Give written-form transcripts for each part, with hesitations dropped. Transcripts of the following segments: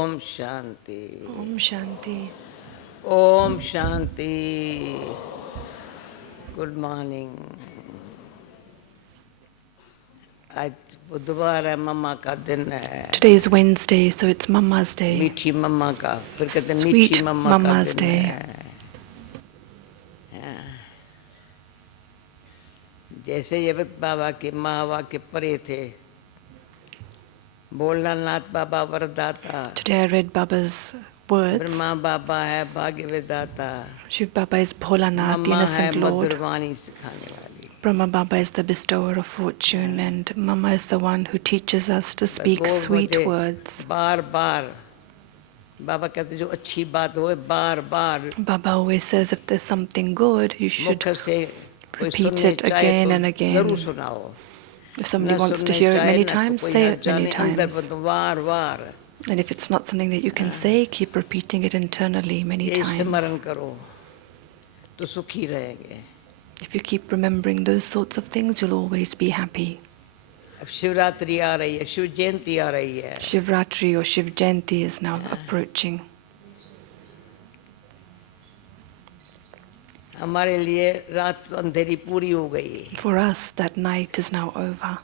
Om Shanti. Om Shanti. Om Shanti. Good morning. आज बुधवार है, मम्मा का दिन है. Today is Wednesday, so it's Mama's Day. मीठी मम्मा का, फिर कहते हैं Sweet मीठी मम्मा का Mama's दिन Day. है. जैसे ये बाबा के मावा के परे थे, बोलना नाथ बाबा वरदाता. Today I read Baba's words. Brahma बाबा है भाग्य विदाता. Shiv Baba is Bholanath, the मम्मा है innocent Lord. मधुरवाणी सिखाने वाली. Brahma Baba is the bestower of fortune, and Mama is the one who teaches us to speak sweet words. बार बार बाबा कहते जो अच्छी बात हो बार बार. Baba always says if there's something good, you should repeat it again and again. जरूर सुनाओ. If somebody wants to hear it many times, say it many times. War war. And if it's not something that you can say, keep repeating it internally many times. स्मरण करो तो सुखी रहेंगे. If you keep remembering those sorts of things, you'll always be happy. अब शिवरात्रि आ रही है, शिव जयंती आ रही है. Shivratri or Shiv Jayanti is now approaching. हमारे लिए रात अंधेरी पूरी हो गई. For us, that night is now over.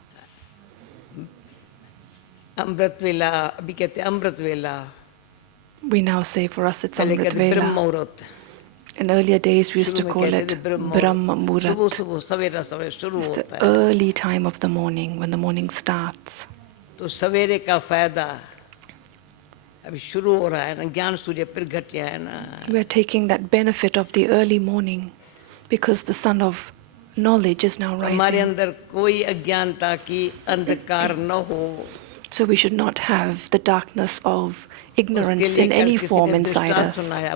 अमृत वेला, अभी कहते हैं अमृत वेला. We now say for us it's पहले Amrit कहते ब्रह्म Vela. मुहूर्त. In earlier days we used to call it Brahma Muhurat. सुबह सुबह सवेरा सवेरे शुरू It's होता the है. early time of the morning, when the morning starts. तो सवेरे का फायदा अभी शुरू हो रहा है ना. ज्ञान सूर्य फिर घट गया है ना. We are taking that benefit of the early morning because the sun of knowledge is now हमारे rising. अंदर कोई अज्ञानता की अंधकार न हो. So we should not have the darkness of ignorance उसके लिए in कल any किसी form ने inside दृष्टांत us. सुनाया,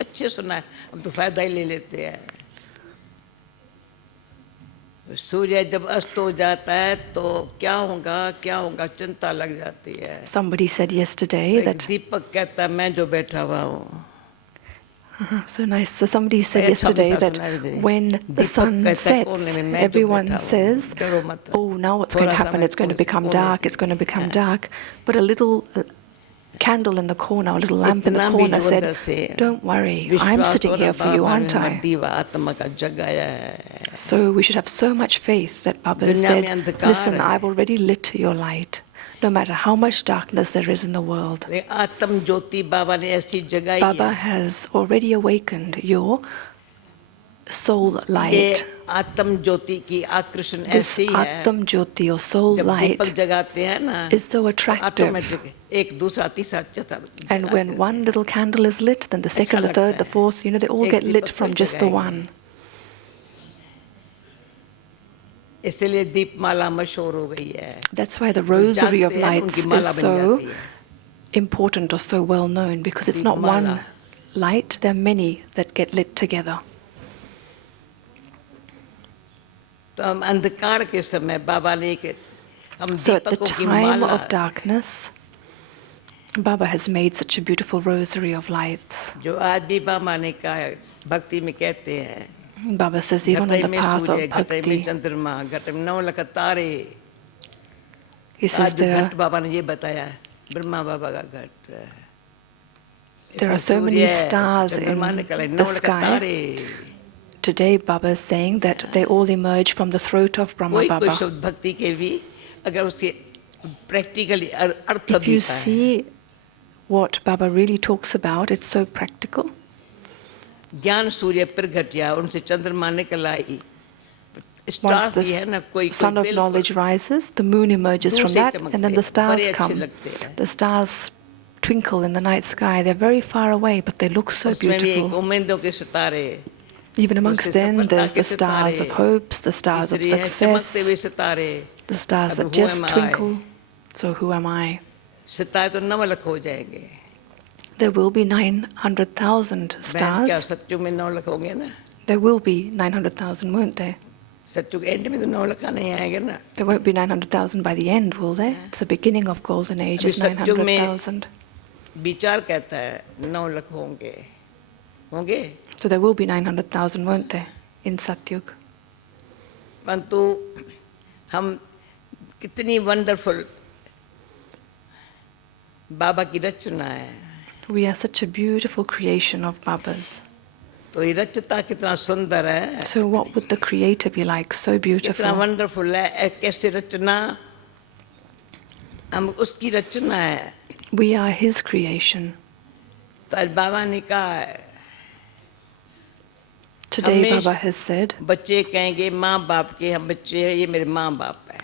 अच्छे सुनाया, हम तो फायदा ही ले लेते हैं. सूर्य जब अस्त हो जाता है तो क्या होगा चिंता लग जाती है. Somebody said yesterday that दीपक कहता है मैं जो बैठा हुआ हूँ. so nice. So somebody said yesterday that when the sun sets, everyone says, oh, now what's going to happen? It's going to become dark, it's going to become dark. But a little candle in the corner, a little lamp in the corner said, don't worry, I'm sitting here for you, aren't I? So we should have so much faith that Baba said, listen, I've already lit your light. No matter how much darkness there is in the world, Baba has already awakened your soul light. This Atam Jyoti or soul light is so attractive. And when one little candle is lit, then the second, the third, the fourth, they all get lit from just the one. That's why the rosary of lights is so important or so well known, because it's not one light, there are many that get lit together. So at the time of darkness, Baba has made such a beautiful rosary of lights. Baba says even on the path of bhakti, he says there are so many stars in the sky. Today Baba is saying that they all emerge from the throat of Brahma Baba. If you see what Baba really talks about, it's so practical. ज्ञान सूर्य प्रगट गया, उनसे चंद्रमा निकल आई. Once the sun of knowledge rises, the moon emerges from that, and then the stars come. The stars twinkle in the night sky. They're very far away, but they look so beautiful. Even amongst them, there's the stars of hopes, the stars of success, the stars that just twinkle. So who am I? There will be 900,000 stars. There will be 900,000, won't there? There won't be 900,000 by the end, will there? It's the beginning of golden age, is 900,000. So there will be 900,000, won't there, in Satyug? हम कितनी wonderful बाबा की रचना है. We are such a beautiful creation of Baba's. तो ये रचता कितना सुंदर है. So what would the creator be like? So beautiful. कितना वंडरफुल है. कैसे रचना, हम उसकी रचना है. We are his creation. तो आज बाबा ने कहा, Today Baba has said, बच्चे कहेंगे माँ बाप के हम बच्चे हैं, ये मेरे माँ बाप है.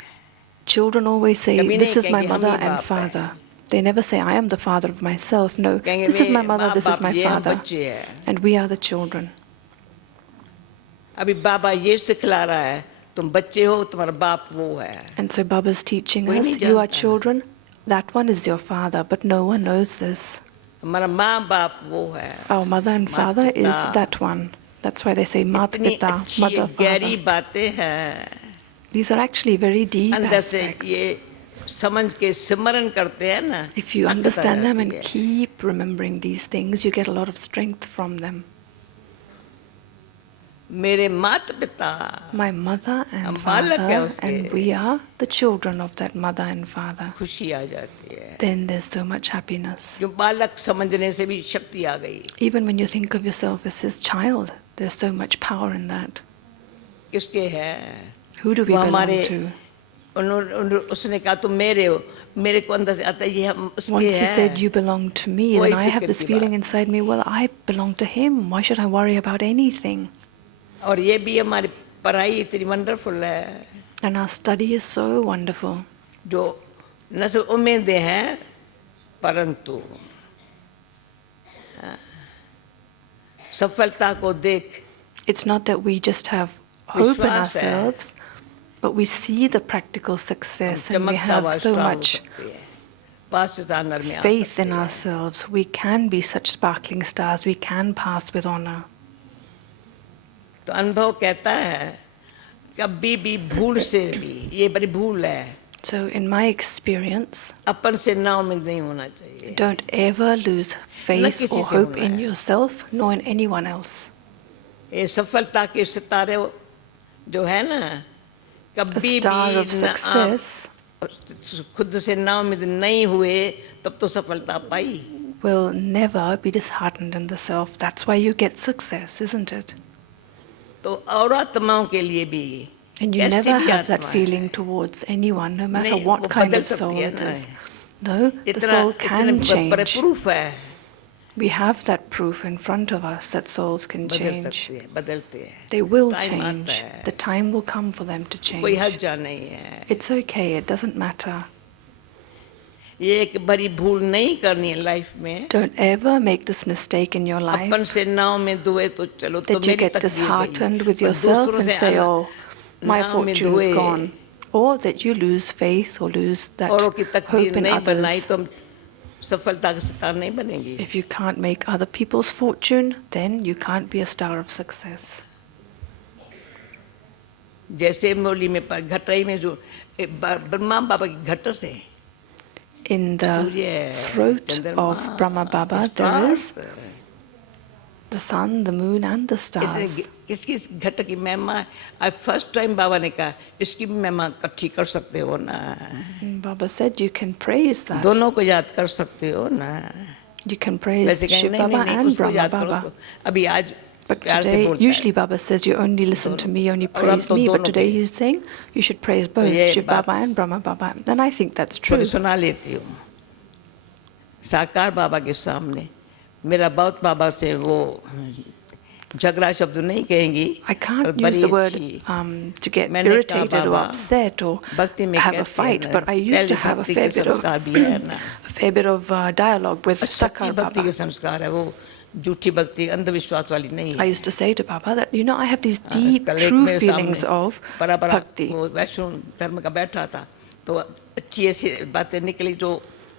children always say, this is my mother and father. They never say, I am the father of myself. No, this is my mother, this is my father. And we are the children. अभी बाबा ये सिखला रहा है, तुम बच्चे हो, तुम्हारा बाप वो है. And so Baba is teaching us, you are children, that one is your father, but no one knows this. हमारा माँ बाप वो है. Our mother and father is that one. That's why they say Mat Pita, mother, गहरी father. बातें हैं. These are actually very deep अंदर से aspects. ये समझ के सिमरन करते हैं ना. If you understand them and keep remembering these things, you get a lot of strength from them. मेरे माता पिता, My mother and हम बालक हैं father, उसके. and we are the children of that mother and father. खुशी आ जाती है. Then there's so much happiness. जो बालक समझने से भी शक्ति आ गई. Even when you think of yourself as his child, there's so much power in that. किसके है? Who do we belong to? उसने कहा तुम मेरे हो, मेरे को अंदर से आता है ये हम उसके Once he हैं. said, you belong to me, and I have this feeling inside me, well, I belong to him. Why should I worry about anything? और ये भी हमारी पढ़ाई इतनी वंडरफुल है. And our study is so wonderful. जो न सिर्फ उम्मीदें हैं, परंतु सफलता को देख. It's not that we just have hope in विश्वास है. ourselves, but we see the practical success and we चमकता have हुआ so स्टार हो much सकती है. पास जानवर में आ faith in सकती है. ourselves. We can be such sparkling stars. We can pass with honor. तो अनुभव कहता है कभी भी भूल से भी, ये बड़ी भूल है. So in my experience, अपन से ना उम्मीद नहीं होना चाहिए. don't ever lose faith किसी or से hope होना in है. yourself nor in anyone else. ये सफलता के सितारे जो है ना, A कभी star of भी ना success आप खुद से ना उम्मीद नहीं हुए तब तो सफलता पाई. will never be disheartened in the self. That's why you get success, isn't it? तो और आत्माओं के लिए भी And you ऐसी never भी have that आत्मा है. feeling towards anyone, no matter नहीं, what वो kind बदल of soul सकती है it ना. is. No, the इतना soul इतने can बड़े change. प्रूफ है. We have that proof in front of us that souls can बदल change. सकते हैं, बदलते हैं. They will Time आता change. है. The time will come for them to कोई change. हर्जा नहीं है. It's okay, it doesn't matter. ये एक बड़ी भूल नहीं करनी है लाइफ में. Don't ever make this mistake in your life अपन से नाव में दुए तो चलो तो that you मेरी get तकदीर disheartened गई. with और yourself दूसरों and से say, oh, my नाव में fortune's दुए. gone. Or that you lose faith or lose that औरों की hope तकदीर in नहीं बनाई others. तो हम सफलता के सितार नहीं बनेंगे. If you can't make other people's fortune, then you can't be a star of success. जैसे मुरली में घटाई में जो ब्रह्मा बाबा की घट से In the सूर्य, throat चंद्रमा, of Brahma Baba, there is the sun, the moon, and the stars. इसकी घट की महिमा आज फर्स्ट टाइम बाबा ने कहा इसकी भी महिमा इकट्ठी कर सकते हो ना. And Baba said you can praise that. दोनों को याद कर सकते हो ना. You can praise वैसे कहें Shiv नहीं Baba नहीं नहीं and उसको Brahma याद करो Baba. उसको. अभी आज But प्यार से today, बोलता usually है. Baba says you only listen to me, only और अब praise तो me. But दोनों today के. he's saying you should praise both ये Shiv बात Baba and Brahma Baba. And I think that's true. थोड़ी सुना लेती हूँ. साकार बाबा के सामने मेरा बहुत बाबा से वो झगड़ा शब्द नहीं कहेंगी. I can't पर use बड़ी the word अच्छी. to get मैंने कहा irritated or Baba upset or भक्ति में have a कहते हैं fight, ना, but I used to पहली have a भक्ति fair के bit of संस्कार भी है ना. dialogue with सच्ची Sakar भक्ति के Baba. संस्कार है वो, झूठी भक्ति अंधविश्वास वाली नहीं I है. used to say to Baba that, you know, I have these deep, कल एक true मेरे feelings सामने of बड़ा बड़ा bhakti. वो वैष्णव धर्म का बैठा था तो अच्छी ऐसी बातें निकली जो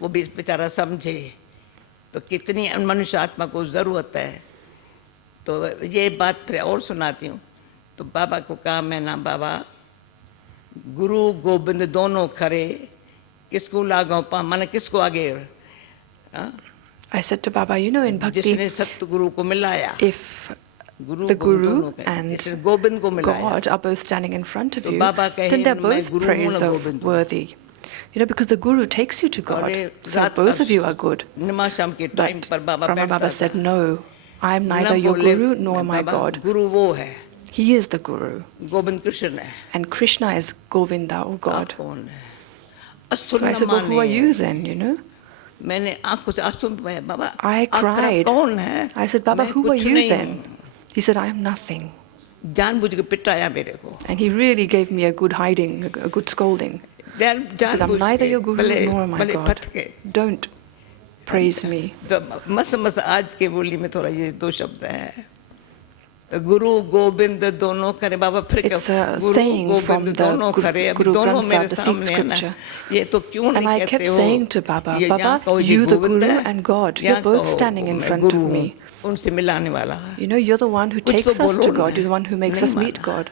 वो भी बेचारा समझे तो कितनी मनुष्य आत्मा को जरूरत है. तो ये बात फिर और सुनाती हूँ. तो बाबा को कहा मैं ना बाबा गुरु गोविंद दोनों खरे किसको लागा पा माने किसको आगे. I said to Baba, you know, in bhakti, जिसने सतगुरु को मिलाया if Guru the Govind Guru दोनों खरे, and जिसने गोविंद को मिलाया God are both standing in front of तो you, बाबा कहे then they're मैं both गुरु हूँ praise ना गोविंद हूँ. worthy. You know, because the Guru takes you to God. So both of you are good. But Brahma Baba said, no, I am neither your Guru nor my God. He is the Guru. And Krishna is Govinda, or God. So I said, well, who are you then, you know? I cried. I said, Baba, who are you then? He said, I am nothing. And he really gave me a good hiding, a good scolding. He said, I'm neither your Guru nor my God. Don't praise me. Guru Gobind dono kare Baba It's a saying from the Guru Granth Sahib, the Sikh scripture. And I kept saying to Baba, Baba, you the Guru and God, you're both standing in front of me. You know, you're the one who takes us to God, you're the one who makes us meet God.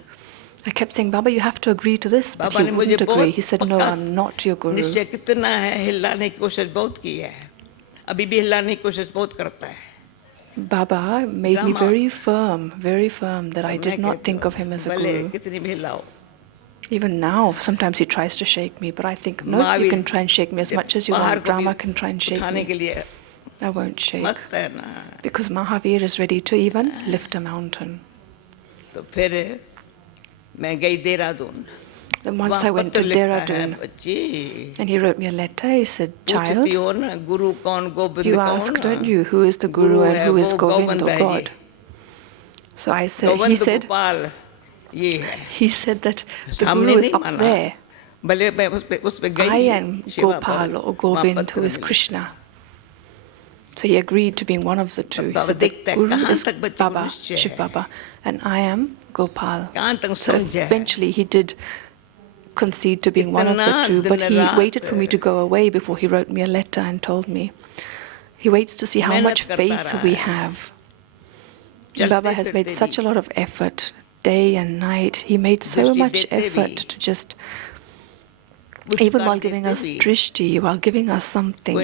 I kept saying, Baba, you have to agree to this, but he wouldn't agree. He said, no, I'm not your Guru. Baba made me very firm that I did not think of him as a Guru. Even now, sometimes he tries to shake me, but I think, no, you can try and shake me as much as you want. Rama can try and shake me. I won't shake. Because Mahavir is ready to even lift a mountain. Then once I went to Dehradun, and he wrote me a letter. He said, child, you ask, don't you, who is the Guru and who is Govind or God? So I said, he said that the Guru is up there. I am Gopal or Govind, who is Krishna. So he agreed to being one of the two. He said, the Guru is Baba, Shiv Baba, and I am Gopal. So eventually he did concede to being one of the two, but he waited for me to go away before he wrote me a letter and told me. He waits to see how much faith we have. Baba has made such a lot of effort, day and night. He made so much effort to just, even while giving us drishti, while giving us something,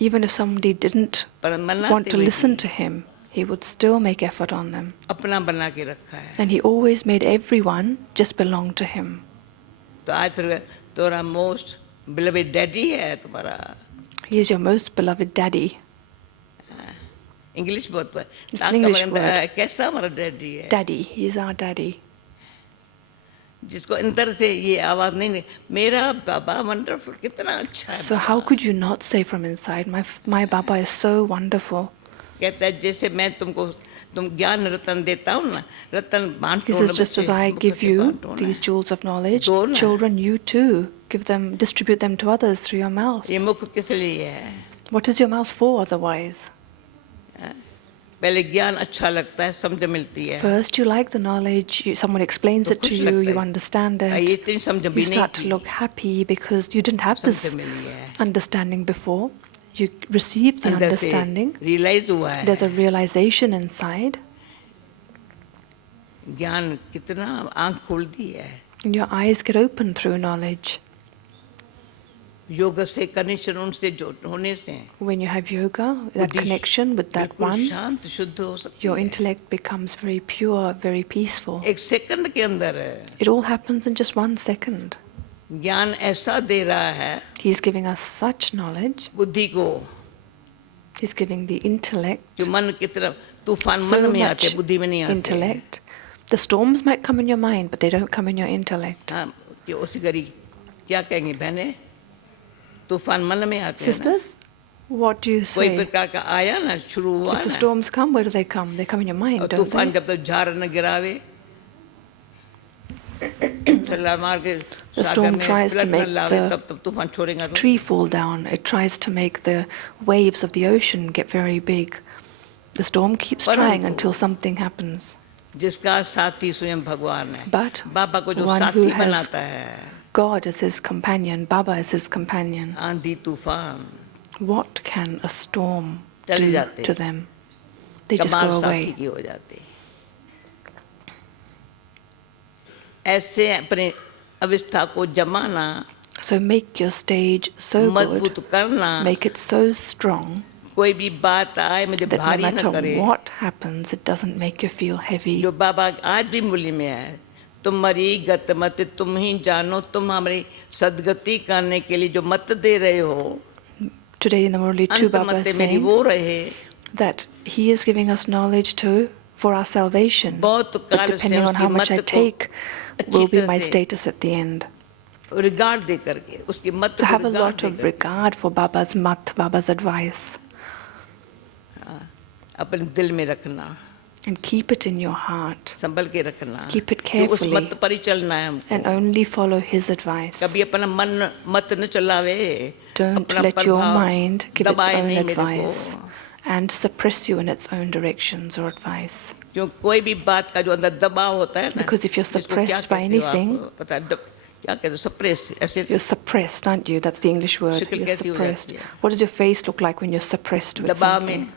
even if somebody didn't want to listen to him, he would still make effort on them. And he always made everyone just belong to him. He is your most beloved daddy. English word. It's an English word. Daddy, he is our daddy. So how could you not say from inside, my Baba is so wonderful? He says, just as I give you these jewels of knowledge, children, you too, distribute them to others through your mouth. What is your mouth for otherwise? First you like the knowledge, someone explains it to you, you understand it, you start to look happy because you didn't have this understanding before. You receive the understanding, there's a realization inside. And your eyes get open through knowledge. When you have yoga, that connection with that one, your intellect becomes very pure, very peaceful. It all happens in just 1 second. He's giving us such knowledge. He's giving the intellect so much intellect. The storms might come in your mind, but they don't come in your intellect. Sisters, what do you say? If the storms come, where do they come? They come in your mind, don't they? The storm tries to make the tree fall down. It tries to make the waves of the ocean get very big. The storm keeps trying until something happens. But one who has God as his companion, Baba as his companion, what can a storm do to them? They just go away. So make your stage so good, make it so strong, that no matter what happens, it doesn't make you feel heavy. तुम्हारी गत मत तुम ही जानो, तुम हमारी सदगति करने के लिए जो मत दे रहे हो, Today in the Murli 2, Baba is saying वो रहे that he is giving us knowledge too for our salvation. But depending on how much I take will be my status at the end. regard दे करके उसकी मत to have a lot of regard for Baba's mat, Baba's advice. अपने दिल में रखना. And keep it in your heart. संभल के रखना. Keep it carefully. उस मत पर ही चलना है हमको. And only follow his advice. कभी अपना मन मत न चलावे. Don't let your mind give its own advice and suppress you in its own directions or advice. क्यों कोई भी बात का जो अंदर दबाव होता है ना. Because if you're suppressed by anything, you're suppressed, aren't you? That's the English word. You're suppressed. What does your face look like when you're suppressed with something?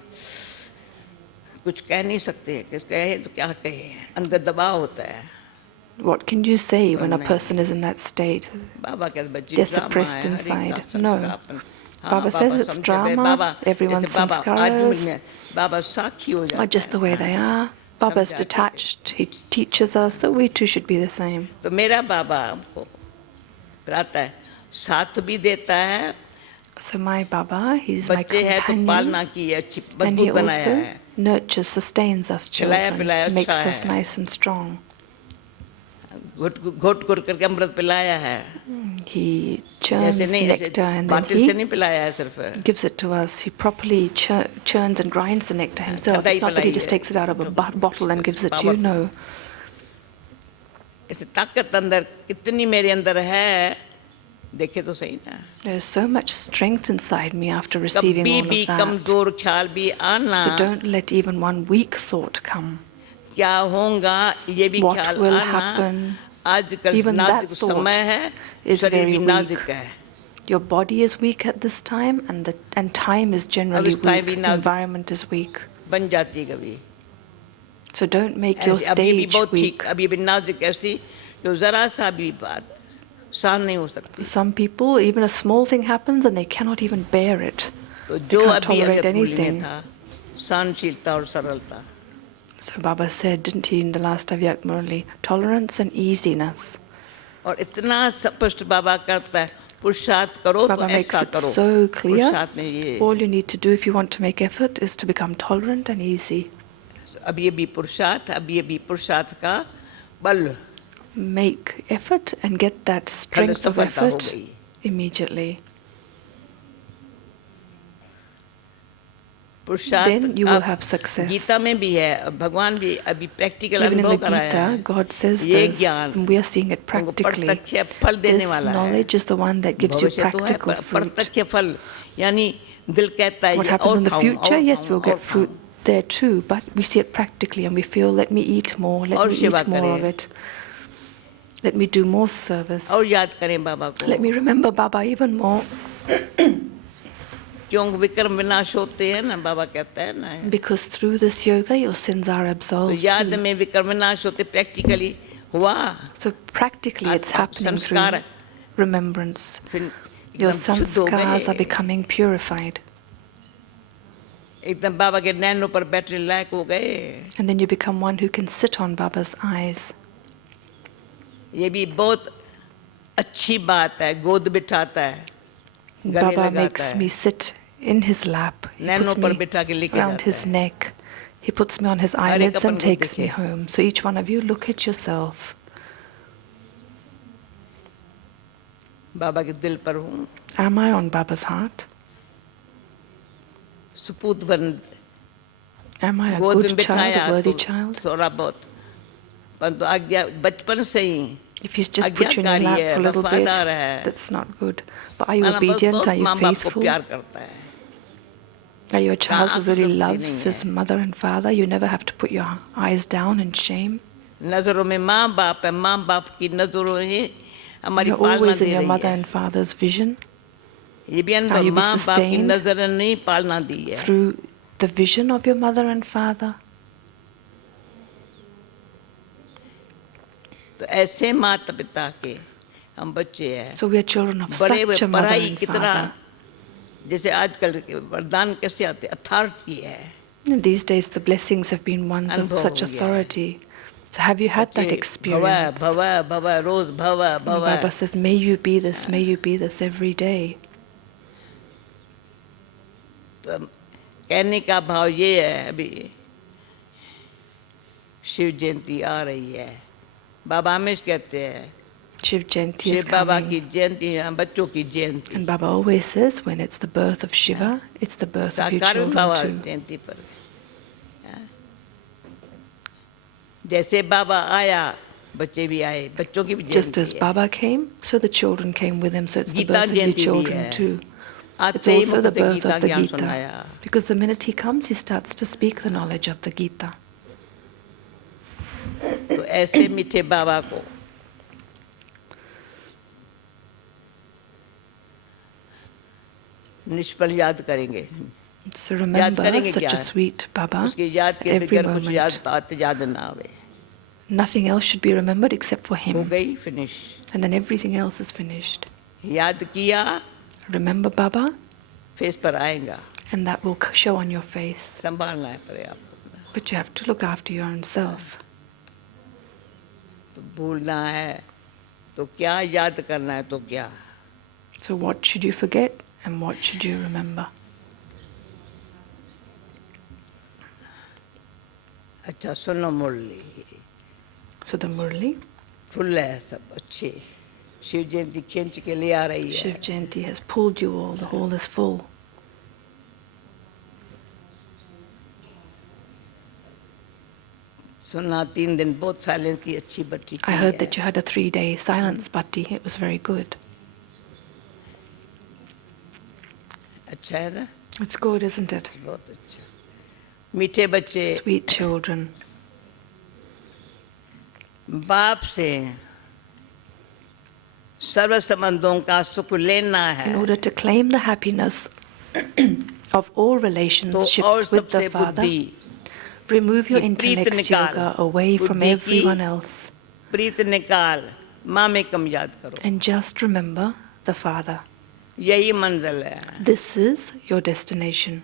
कुछ कह नहीं सकते, कहे तो क्या कहे, अंदर दबाव होता है. What can you say when a person is in that state? They're suppressed inside. No. Baba says it's drama, everyone's sanskaras are just the way they are. Baba's detached, he teaches us that we too should be the same. तो मेरा बाबा हमको पढ़ाता है, साथ भी देता है. So my Baba, he's my बच्चे हैं तो पालना की है, अच्छी मजबूत बनाया है. Nurtures, sustains us children, makes us nice and strong. घोट घोट करके अमृत पिलाया है. He churns nectar and then he gives it to us. He properly churns and grinds the nectar himself. It's not that he just takes it out of a bottle and gives it to you. No. ऐसे ताकत अंदर कितनी मेरे अंदर है, देखे तो सही ना. There is so much strength inside me after receiving all of that. कमजोर ख्याल भी आना. So don't let even one weak thought come. क्या होगा ये भी ख्याल आना. आजकल नाजुक समय है, शरीर भी नाजुक है. Your body is weak at this time, and time is generally weak. The environment is weak. बन जाती कभी. So don't make your stage weak. अभी भी नाजुक ऐसी जो जरा सा भी बात सहन नहीं हो सकती. Some people, even a small thing happens and they cannot even bear it. तो जो अभी anything था, सहनशीलता और सरलता. So Baba said, didn't he, in the last Avyak Murli, tolerance and easiness. और इतना स्पष्ट बाबा करता है, पुरुषार्थ करो तो ऐसा करो. So clear. All you need to do if you want to make effort is to become tolerant and easy. अभी अभी पुरुषार्थ का बल. Make effort and get that strength of effort immediately. Then you will have success. Gita में भी है, भगवान भी अभी प्रैक्टिकल Even in the अनुभव कराया है. Gita, God says this, and we are seeing it practically. This knowledge is the one that gives you practical fruit. प्रत्यक्ष फल, यानी दिल कहता है What ये happens और in the खाऊं, future? और Yes, खाऊं, we'll और get खाऊं. fruit there too, but we see it practically and we feel, let me eat more, let me eat more of it. Let me do more service. और याद करें बाबा को. Let me remember Baba even more. क्यों विक्रम विनाश होते हैं ना, बाबा कहता है ना. Because through this yoga your sins are तो absolved. याद में विक्रम विनाश होते practically हुआ. So practically it's happening through remembrance. Your sanskars are becoming purified. एकदम बाबा के नैनों पर बैठने लायक हो गए. And then you become one who can sit on Baba's eyes. ये भी बहुत अच्छी बात है. गोद बिठाता है, Baba makes me sit in his lap. He puts me around his neck. He puts me on his eyelids and takes me home. So each one of you, look at yourself. बाबा के दिल पर हूँ. Am I on Baba's heart? सुपूत बन. Am I a good child, a worthy child? थोड़ा बहुत. परंतु आज्ञा बचपन से ही. If he's just put you in your lap for a little bit, that's not good. But are you obedient? Are you faithful? Are you a child who really loves his mother and father? You never have to put your eyes down in shame. You're always in your mother and father's vision. Are you be sustained through the vision of your mother and father? तो ऐसे माता पिता के हम बच्चे हैं. So we are children of such a mother and father. जैसे आजकल वरदान कैसे आते, अथॉरिटी है. These days the blessings have been ones of such authority. So have you had that experience? Bhava, bhava, rose bhava, bhava. Baba says, may you be this, may you be this every day. तो कहने का भाव ये है, अभी शिव जयंती आ रही है, बाबा हमेशा कहते हैं Shiv Jayanti is Shiv Baba coming. की जयंती बच्चों की जयंती, And Baba always says, when it's the birth of Shiva, it's the birth of your साकार बाबा children too. जयंती पर जैसे बाबा आया बच्चे भी आए, बच्चों की भी Just जयंती as है। Baba came, so the children came with him, so it's the Gita birth of your जयंती भी children है, too. It's आते ही also मुख the से birth गीता of the ज्ञान Gita. सुनाया। Because the minute he comes, he starts to speak the knowledge of the Gita. तो ऐसे मीठे बाबा को निष्फल याद करेंगे। So remember करेंगे such क्या? a sweet Baba उसकी याद के every बगैर कुछ याद moment. बात याद ना आवे। Nothing else should be remembered except for हो him. गई finish. And then everything else is finished. याद किया, Remember Baba, फेस पर आएगा। and that will show on your face. संभालना है पड़े आपको। But you have to look after your own self. तो भूलना है, तो क्या याद करना है तो क्या? So what should you forget and what should you remember? अच्छा सुनो मुरली, So the Murli, फुल है सब अच्छे, शिव जयंती खींच के ले आ रही है। Shiv Jayanti has pulled you all, the hall is full. सुना 3 दिन बहुत साइलेंस की अच्छी बच्ची I heard that you had a 3-day silence bhakti. It was very good. अच्छा है ना? It's good, isn't it? बहुत अच्छा। मीठे बच्चे Sweet children. बाप से सर्व संबंधों का सुख लेना In है order to claim the happiness of all तो और relationships with सबसे the Father, बुद्धि, remove your ये प्रीत intellect's निकाल, yoga away from बुद्धि की everyone else प्रीत निकाल, माँ में कम याद करो, and just remember the Father. यही मंजिल है। This is your destination.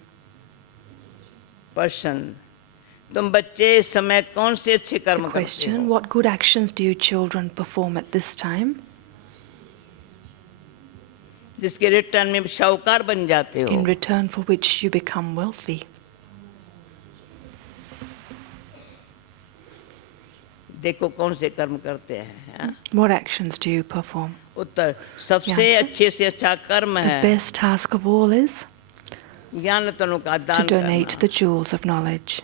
प्रश्न, तुम बच्चे इस समय कौन से अच्छे The कर्म करते question, हो? what good actions do you children perform at this time जिसके रिटर्न में शाहूकार बन जाते हो? in return for which you become wealthy? देखो कौन से कर्म करते हैं। हाँ? What actions do you perform? उत्तर, सबसे अच्छे से अच्छा कर्म The है best task of all is ज्ञान रत्नों का to दान donate करना। the jewels of knowledge.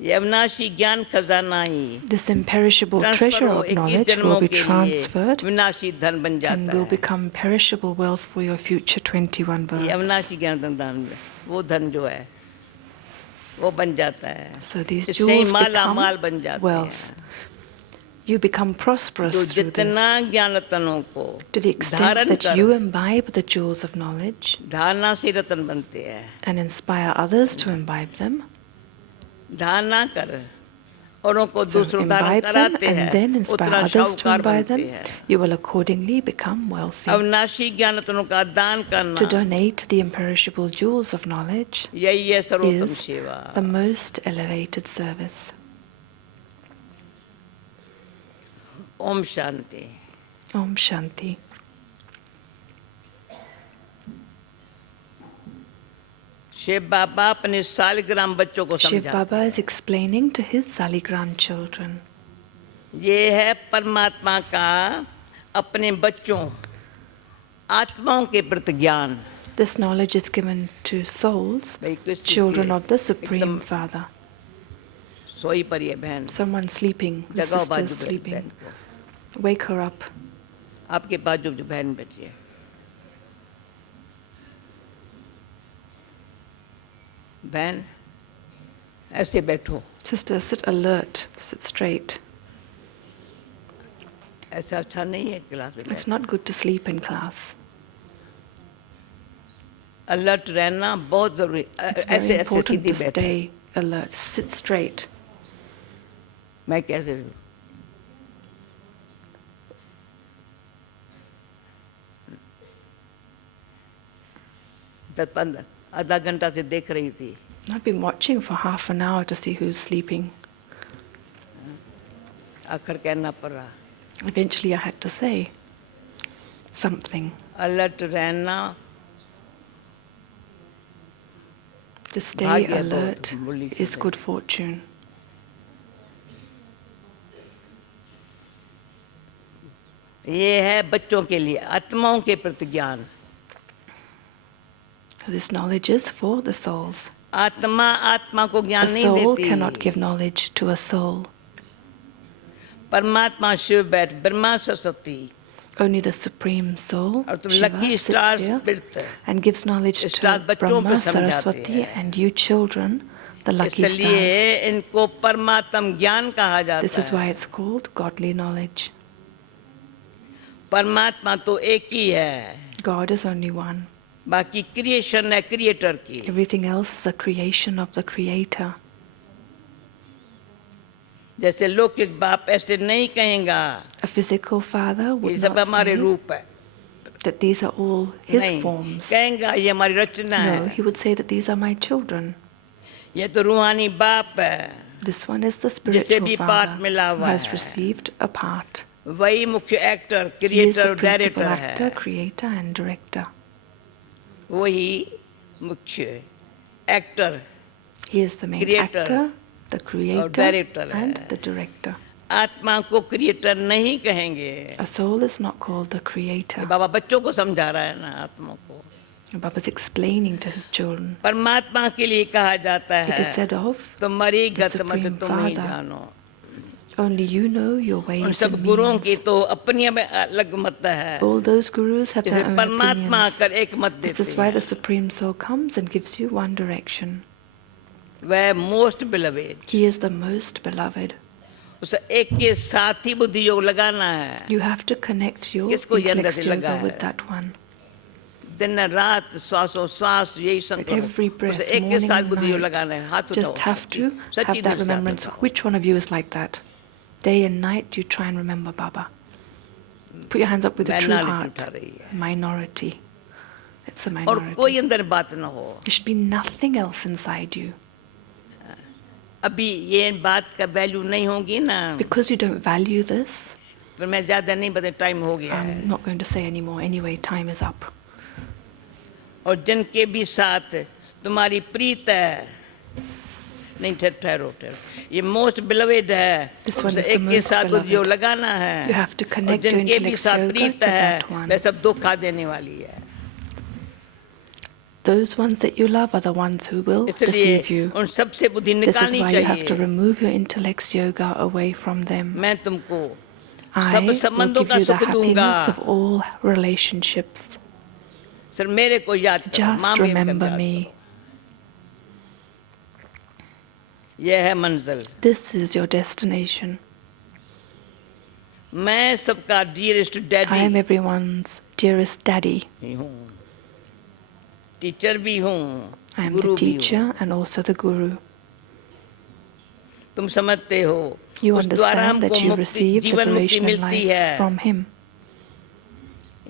ये अविनाशी ज्ञान खजाना ही This imperishable ट्रांसफर treasure हो of 21 knowledge will जन्मों be के लिए transferred विनाशी धन बन and जाता will है। become perishable wealth for your future 21 ये births. अविनाशी ज्ञान दान, वो धन जो है वो बन जाता है, So these इससे ही jewels माला become माल बन जाते wealth. हैं। You become जो prosperous through जितना this. ज्ञान रत्नों को To the extent धारण that कर, you imbibe the jewels of knowledge धारणा से रत्न बनते हैं। and inspire others to imbibe them, धारणा कर औरों को so दूसरों धारण imbibe them कराते and हैं, then inspire उतना others to शाहूकार imbibe बनते them, हैं। you will accordingly become wealthy. अविनाशी ज्ञान रत्नों का दान To करना donate the imperishable jewels of knowledge यही है सर्वोत्तम is सेवा। the most elevated service. Om Shanti. Om Shanti. Shiv बाबा अपने सालिग्राम बच्चों को Shiv समझाते Baba हैं। is explaining to his Saligram children. ये है परमात्मा का अपने बच्चों आत्माओं के प्रति ज्ञान। This knowledge is given to souls, भाई किस चीज़ children की? of the Supreme एकदम Father. सोई पर ये बहन, Someone sleeping, the जगाओ sister बाजू is पे sleeping. बहन को, Wake her up. आपके बाजू जो बहन बची है, बहन ऐसे बैठो, Sister, sit alert, sit straight. ऐसा अच्छा नहीं है क्लास में It's बैठ। not good to sleep in class. Alert रहना बहुत जरूरी। It's ऐसे very ऐसे important सीधी to बैठे, stay alert, sit straight. मैं कैसे 10-15 आधा घंटा से देख रही थी, I've been watching for half an hour to see who's sleeping. आखिर कहना पड़ा. Eventually I had to say something. Alert रहना. To stay alert is good fortune. ये है बच्चों के लिए, आत्माओं के प्रति ज्ञान. This knowledge is for the souls. आत्मा आत्मा को ज्ञान A नहीं soul देती. cannot give knowledge to a soul. परमात्मा शिव बैठ Brahma Saraswati. Only the Supreme Soul, और तुम Shiva, lucky sits stars here बिरते. and gives knowledge star to बच्चों पे Brahma, समझाते Saraswati, हैं. and you children, the lucky इसलिए stars. इनको परमात्म ज्ञान कहा जाता This is why है. it's called godly knowledge. परमात्मा तो एक ही है. God is only one. बाकी क्रिएशन है क्रिएटर की. Everything else is a creation of the Creator. जैसे लौकिक बाप ऐसे नहीं कहेगा. A physical father ये would सब not हमारे say रूप है. that these are all his नहीं forms. कहेगा ये हमारी रचना No, है. he would say that these are my children. ये तो रूहानी बाप है. This one is the जिसे spiritual भी father पार्ट मिला who हुआ has है. received a part. वही मुख्य actor He is creator the और principal डायरेक्टर actor, है. creator and director. वही मुख्य actor He is the main Creator actor, the creator director and है. the director. आत्मा को क्रिएटर नहीं कहेंगे. A soul is not called the creator. बाबा बच्चों को समझा रहा है ना आत्मा को. Baba's explaining to his children. परमात्मा के लिए कहा जाता It is है said of तुम्हारी the गत मत Supreme तुम ही Father. जानो. only you know your उन ways सब and गुरुओं means. की तो अपनी अलग मत है. All those gurus have जैसे their own परमात्मा opinions. आकर एक मत This देते is why the हैं. Supreme Soul comes and gives you one direction. वह most beloved. He is the most beloved. उसे एक के साथ ही बुद्धि योग लगाना है. You have to connect your किसको ये अंदर intellect से लगा yoga है? with that one. दिन रात श्वासों श्वास यही संकल्प. Every breath, उसे एक के morning साथ and बुद्धि योग night, लगाना है. हाथ just उठाओ. have to सच्ची have दिल that से हाथ remembrance. उठाओ. Which one of you is like that? Day and night you try and remember Baba. Put your hands up with a true Minority heart. उठा रही है. Minority. It's a और minority. कोई अंदर बात ना हो. There should be nothing else inside you. अभी ये बात का वैल्यू नहीं होगी ना. Because you don't value this, पर मैं ज्यादा नहीं बता, टाइम हो गया है. I'm not going to say anymore. Anyway, time is up. और जिनके भी साथ तुम्हारी प्रीत है. नहीं ठहरो. ये मोस्ट बिलवेड है. This one उसे is the एक के most साथ बुद्धि योग beloved. लगाना है. You have to और connect your जिनके भी intellect साथ yoga प्रीत to है that one. वह सब धोखा देने वाली है. Those ones that you love are the ones who will इसलिए deceive you. उन सबसे बुद्धि This is निकालनी why you have to चाहिए. remove your intellect's yoga away from them. मैं तुमको I सब will संबंधों give का you the सुख दूंगा. happiness of all relationships. Sir मेरे को याद करो. Just माँ भी remember याद me. करो. यह है मंजिल. This is your destination. मैं सबका dearest I am daddy everyone's dearest daddy. हूँ. टीचर भी हूँ. I am गुरु the भी हूँ. teacher and also the guru. तुम समझते हो. You उस द्वारा understand that हमको you मुक्ति receive जीवन मुक्ति liberation and मिलती life है. from him.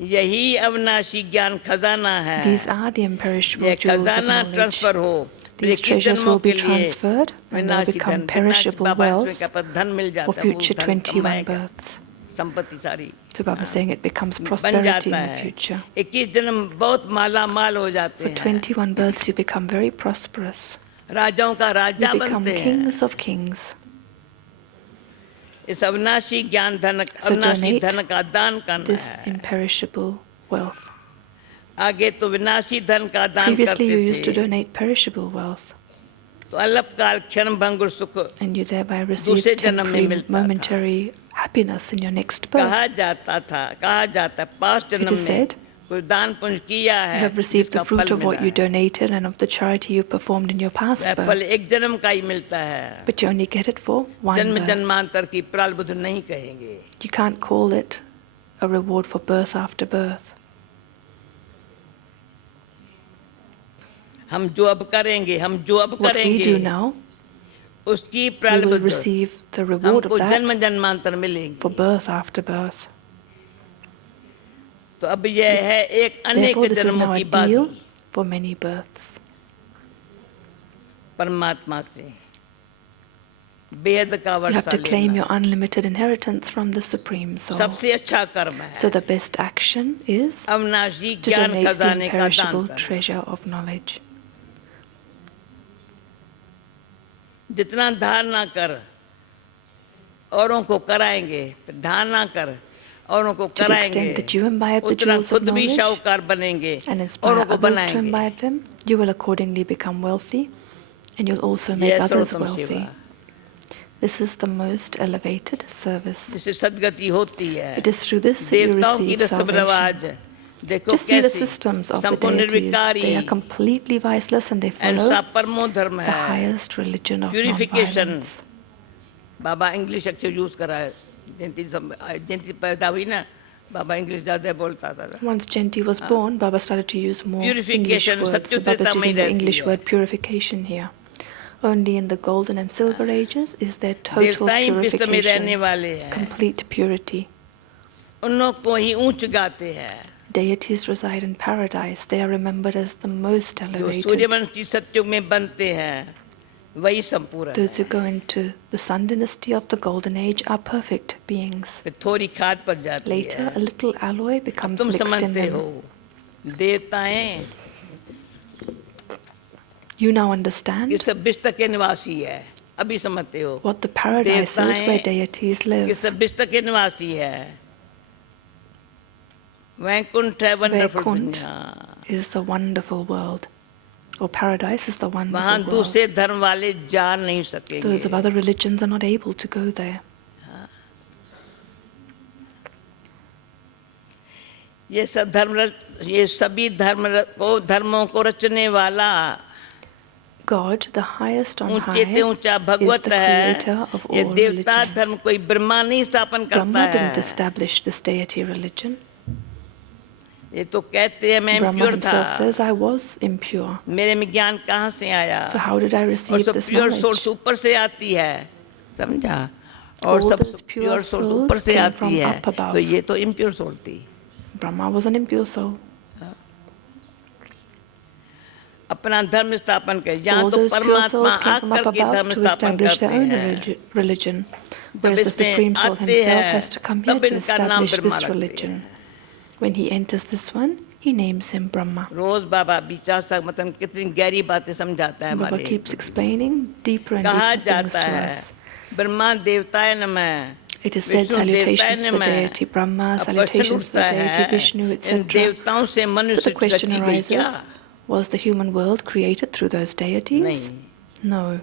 यही अविनाशी ज्ञान खजाना है. These are the imperishable ये jewels of खजाना knowledge. ट्रांसफर हो. These इक्कीस treasures जन्मों will be के लिए transferred and they'll विनाशी become धन. perishable बाबा इसमें wealth क्या धन मिल for जाता है. वो future धन 21 कमाएगा. births. संपत्ति सारी So Baba is saying it becomes बन prosperity जाता in the है. future. 21 जन्म बहुत माला माल हो जाते For हैं. 21 births you become very prosperous. राजाओं का राजा You become बनते हैं. kings of kings. इस अविनाशी ज्ञान धन So अविनाशी donate धन का दान करना this है. imperishable wealth. आगे तो विनाशी धन का दान Previously you करते used to थे. donate perishable wealth तो अल्पकाल क्षण भंगुर सुख and you thereby दूसरे received जन्म में temporary मिलता था. momentary happiness in your next कहा birth. जाता है पास्ट It जन्म is में said कोई दान पुण्य किया you है have received जिसका the fruit फल of what मिला you है. donated and of the charity you performed in your past वह birth. फल एक जन्म का ही मिलता है. But you only get it for one जन्म birth. जन्मांतर की प्रारब्ध नहीं कहेंगे. You can't call it a reward for birth after birth. हम जो अब करेंगे What we do now, उसकी we will प्रारब्ध receive the reward हमको of जन्म that जन्मांतर मिलेंगे. for birth after birth. तो अब यह है एक अनेक Therefore, this is जन्मों now की a बाजी. deal for many births. परमात्मा से बेहद का You have Varsha to claim your लेना unlimited inheritance from the Supreme Soul. सबसे अच्छा कर्म है So the best action is अविनाशी to ज्ञान donate the खजाने का दान imperishable करना treasure of knowledge. जितना धार ना कर औरों को कराएंगे फिर धार ना कर औरों को To the extent कराएंगे that you imbibe the उतना jewels of खुद भी knowledge शाहूकार बनेंगे and औरों inspire को others to बनाएंगे imbibe them, you will accordingly become wealthy and you'll also make यह others सर्वोत्तम wealthy. सेवा This is the most elevated service. जिससे सदगति होती है It is through this that you देवताओं की receive रस्म salvation. रिवाज देखो Just see the कैसे systems of the संपूर्ण deities. निर्विकारी They are completely viceless and they follow ऐसा परमो धर्म the है highest religion of purification non-violence. Baba English अक्षर यूज करा है जयंती पैदा हुई ना बाबा इंग्लिश ज्यादा बोलता था Once Janki was born, Baba started to use more English Purification, words. So सत्युत्तरता Baba is में using the रहती English है। word purification here. Only in the golden and silver ages is there total देवता ही विश्व में रहने purification, वाले हैं complete purity. उन लोग को ही ऊंच गाते हैं Deities reside in paradise. They are remembered as the most जो elevated. सूर्यवंशी सत्युग में बनते हैं वही संपूर्ण Those who है go into the Sun dynasty of the golden age are perfect beings. फिर थोड़ी खाद पड़ जाती Later, है a little alloy अब becomes तुम mixed in समझते हो them. देवताएं You now ये understand सब विश्व के निवासी है अभी समझते हो what the paradise is where देवताएं deities ये live. सब विश्व के निवासी है वैकुंठ है वंडरफुल Vaikunt दुनिया is the wonderful world, or paradise is the वहाँ wonderful world. दूसरे धर्म वाले जा नहीं सकेंगे Those of other religions are not able to go there. ये सभी धर्मों को रचने वाला God, the highest on high, ऊंचे से ऊंचा is भगवत the है creator of ये all देवता religions. धर्म कोई ब्रह्मा नहीं स्थापन करता Brahma didn't है establish this deity religion. ये तो कहते हैं मैं Brahma impure himself था says, I was impure. मेरे में ज्ञान कहाँ से आया So how did I और receive सब this प्योर knowledge? सोर्स ऊपर से आती है समझा और All सब those pure pure source souls ऊपर से came आती from है up above. तो ये तो इम्प्योर सोल थी Brahma was an impure soul. अपना धर्म स्थापन कर यहाँ All तो those pure परमात्मा souls came from आकर up के above धर्म to स्थापन establish their करते own हैं religion, जब whereas the इसमें Supreme Soul आते himself हैं has to come here तब to इनका नाम establish ब्रह्मा this रखते religion. हैं When he enters this one, he names him Brahma. रोज बाबा विचार मतलब कितनी गहरी बातें समझाता है Baba हमारे keeps explaining deeper and कहा deeper things जाता to है us. ब्रह्मा देवताय नमः It is said Vishnu देवताय salutations to the नमः deity Brahma, अब प्रश्न salutations to उठता the deity है Vishnu, इन etc. देवताओं से So मनुष्य the question रची गई क्या arises, was the human world created through those deities? नहीं No.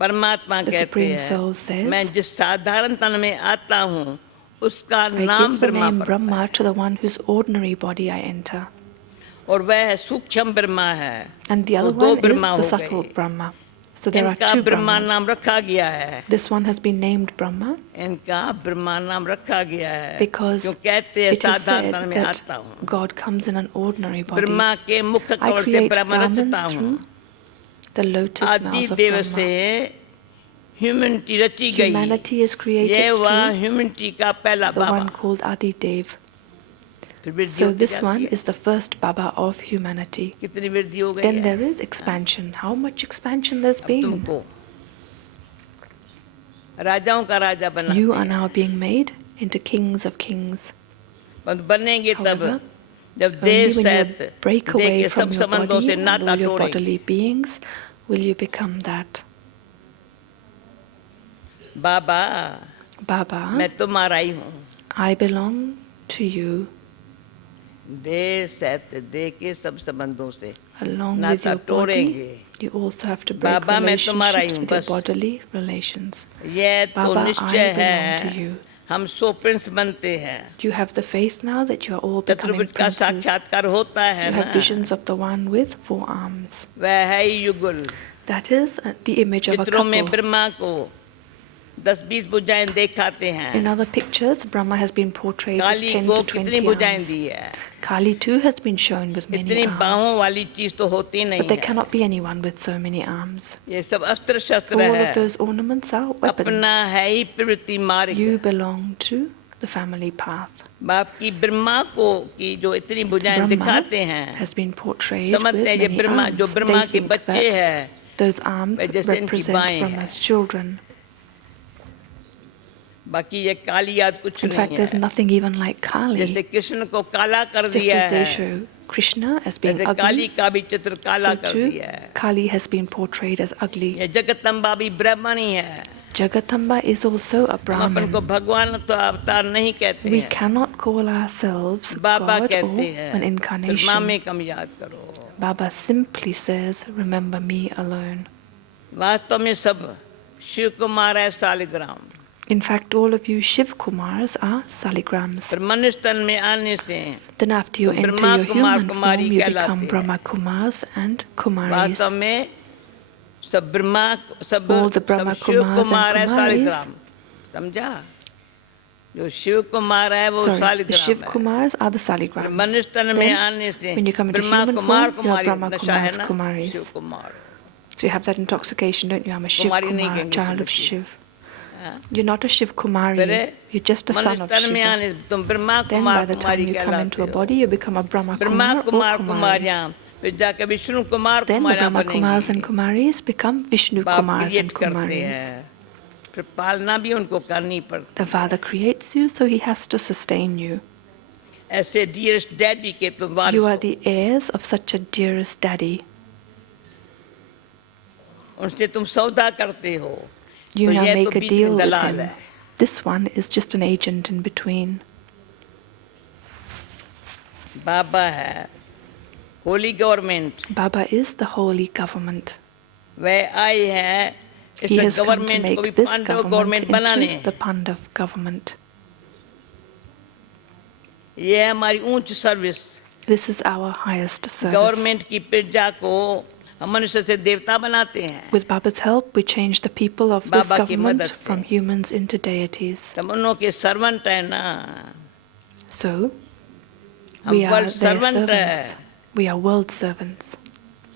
परमात्मा The कहते Supreme हैं Soul says, मैं जिस साधारण तन में आता हूँ उसका I नाम give the ब्रह्मा name पड़ता Brahma है to the one whose ordinary body I enter. और वह है सूक्ष्म ब्रह्मा है And the वो other दो one is ब्रह्मा the हो subtle गए Brahma. So there are इनका two ब्रह्मा Brahmas. नाम रखा गया है This one has been named Brahma इनका ब्रह्मा नाम रखा गया है because क्यों कहते हैं it is साधारण said तन में that आता हूँ God comes in an ordinary body. Brahma के मुख I कमल से create ब्रह्म रचता Brahmans हूँ through the lotus आदि mouths of देव से Brahma. ह्यूमनिटी रची गई Humanity is created ये वह through ह्यूमनिटी का पहला the one Baba called Adi Dev. फिर वृद्धि So होती this जाती one है is the first Baba of humanity. कितनी वृद्धि हो गई Then है there is expansion. How much expansion there's अब been? तुमको राजाओं का राजा बना You are now being made into kings of kings. बनेंगे तब However, जब only देश when सहित you break देह away के from सब your संबंधों body से and नाता all your तोड़ेंगे bodily beings will you become that. Baba Baba, मैं तुम्हारा ही हूँ I belong to you देह सहित देह के सब संबंधों से along with नाता your body. तोड़ेंगे You also have to break बाबा मैं तुम्हारा ही relationships हूँ with your बस bodily relations. यह तो Baba, I निश्चय belong to है you. हम सो प्रिंस बनते हैं You have the faith now that you are all becoming चतुर्भुज का princes. साक्षात्कार होता है You ना have visions of the one with 4 arms. वह है ही युगल That is the image of a चित्रों में couple. ब्रह्मा को 10-20 भुजाएं दिखाते In हैं other pictures, Brahma has been portrayed with काली 10 को to कितनी 20 भुजाएं arms. दी है Kali too has been shown with many इतनी arms. बाहों वाली चीज तो होती But नहीं there है cannot be anyone with so many arms. ये सब अस्त्र शस्त्र All है of those ornaments are weapons. अपना है ही प्रवृत्ति मार्ग You belong to the family path. बाप की ब्रह्मा को की जो इतनी भुजाएं दिखाते हैं, has been portrayed समझते with हैं ये many ब्रह्मा arms. जो ब्रह्मा They के think बच्चे that हैं, those arms जैसे इनकी represent बाएं Brahma's हैं। children. बाकी ये काली याद कुछ In fact, नहीं there's है। nothing even like Kali. जैसे कृष्ण को काला कर Just दिया as they है, show Krishna as being जैसे काली ugly, का भी चित्र काला so कर too दिया है। Kali has been portrayed as ugly. ये जगदम्बा भी ब्राह्मणी है। Jagatamba is also a हम अपन को Brahmin. भगवान तो अवतार नहीं कहते We हैं, cannot call ourselves बाबा God कहते or हैं an सिर्फ incarnation. मामे कम याद करो। Baba simply says, remember me alone. वास्तव में सब शिव कुमार है Saligram. In fact, all of you Shiv Kumars are saligrams. फिर मनुष्य तन में आने से Then after you तो enter Brahma your Kumar human Kumari form, you कहलाते become हैं। Brahma Kumars and Kumaris. वास्तव में सब ब्रह्मा सब All the सब Brahma शिव Kumars कुमार है and Kumaris. सालिग्राम, समझा? जो शिव कुमार है वो Sorry, the सालिग्राम Shiv है। Kumars are the फिर saligrams. मनुष्य तन में आने से when you come into Brahma human Kumar form, you are Kumari Brahma नशा है Kumars, ना, Kumaris. Shiv Kumar. So you have that intoxication, don't you? I'm a Shiv कुमारी नहीं Kumar, कहेंगे child of इसलिए। Shiv. हाँ? You're not a Shiv Kumari, you're just a son मनुष्य of तन में Shiva. आने से तुम Brahma Then Kumar by the Kumari time you come into a कहलाते हो। body, you become a Brahma Brahma Kumar or Kumar Kumari. कुमारियां फिर जाकर Vishnu Kumar Then the कुमारियां Brahma Kumars and बनेंगी। Kumaris become Vishnu बाप Kumars क्रिएट and करते Kumaris. हैं, फिर पालना भी उनको करनी पड़ती The Father creates you, so He has to sustain you. है। ऐसे डियरेस्ट डैडी के तुम वारिस You are हो, the heirs of such a dearest daddy. उनसे तुम सौदा करते हो, You तो now ये तो make a बीच deal में with दलाल him. है। This one is just an agent in between. बाबा है Holi government, Baba is the holy government. वह आई है इस He has come to government को भी make this Pandav government government बनाने। into the Pandav government. ये है हमारी ऊंच service. This is our highest service. Government की प्रजा को हम मनुष्य से देवता बनाते हैं। With Baba's help, we change the people of this बाबा की government मदद से। from humans into deities. हम उन्हों के सर्वेंट है ना, So, हम we are world their servant है। servants. We are world servants.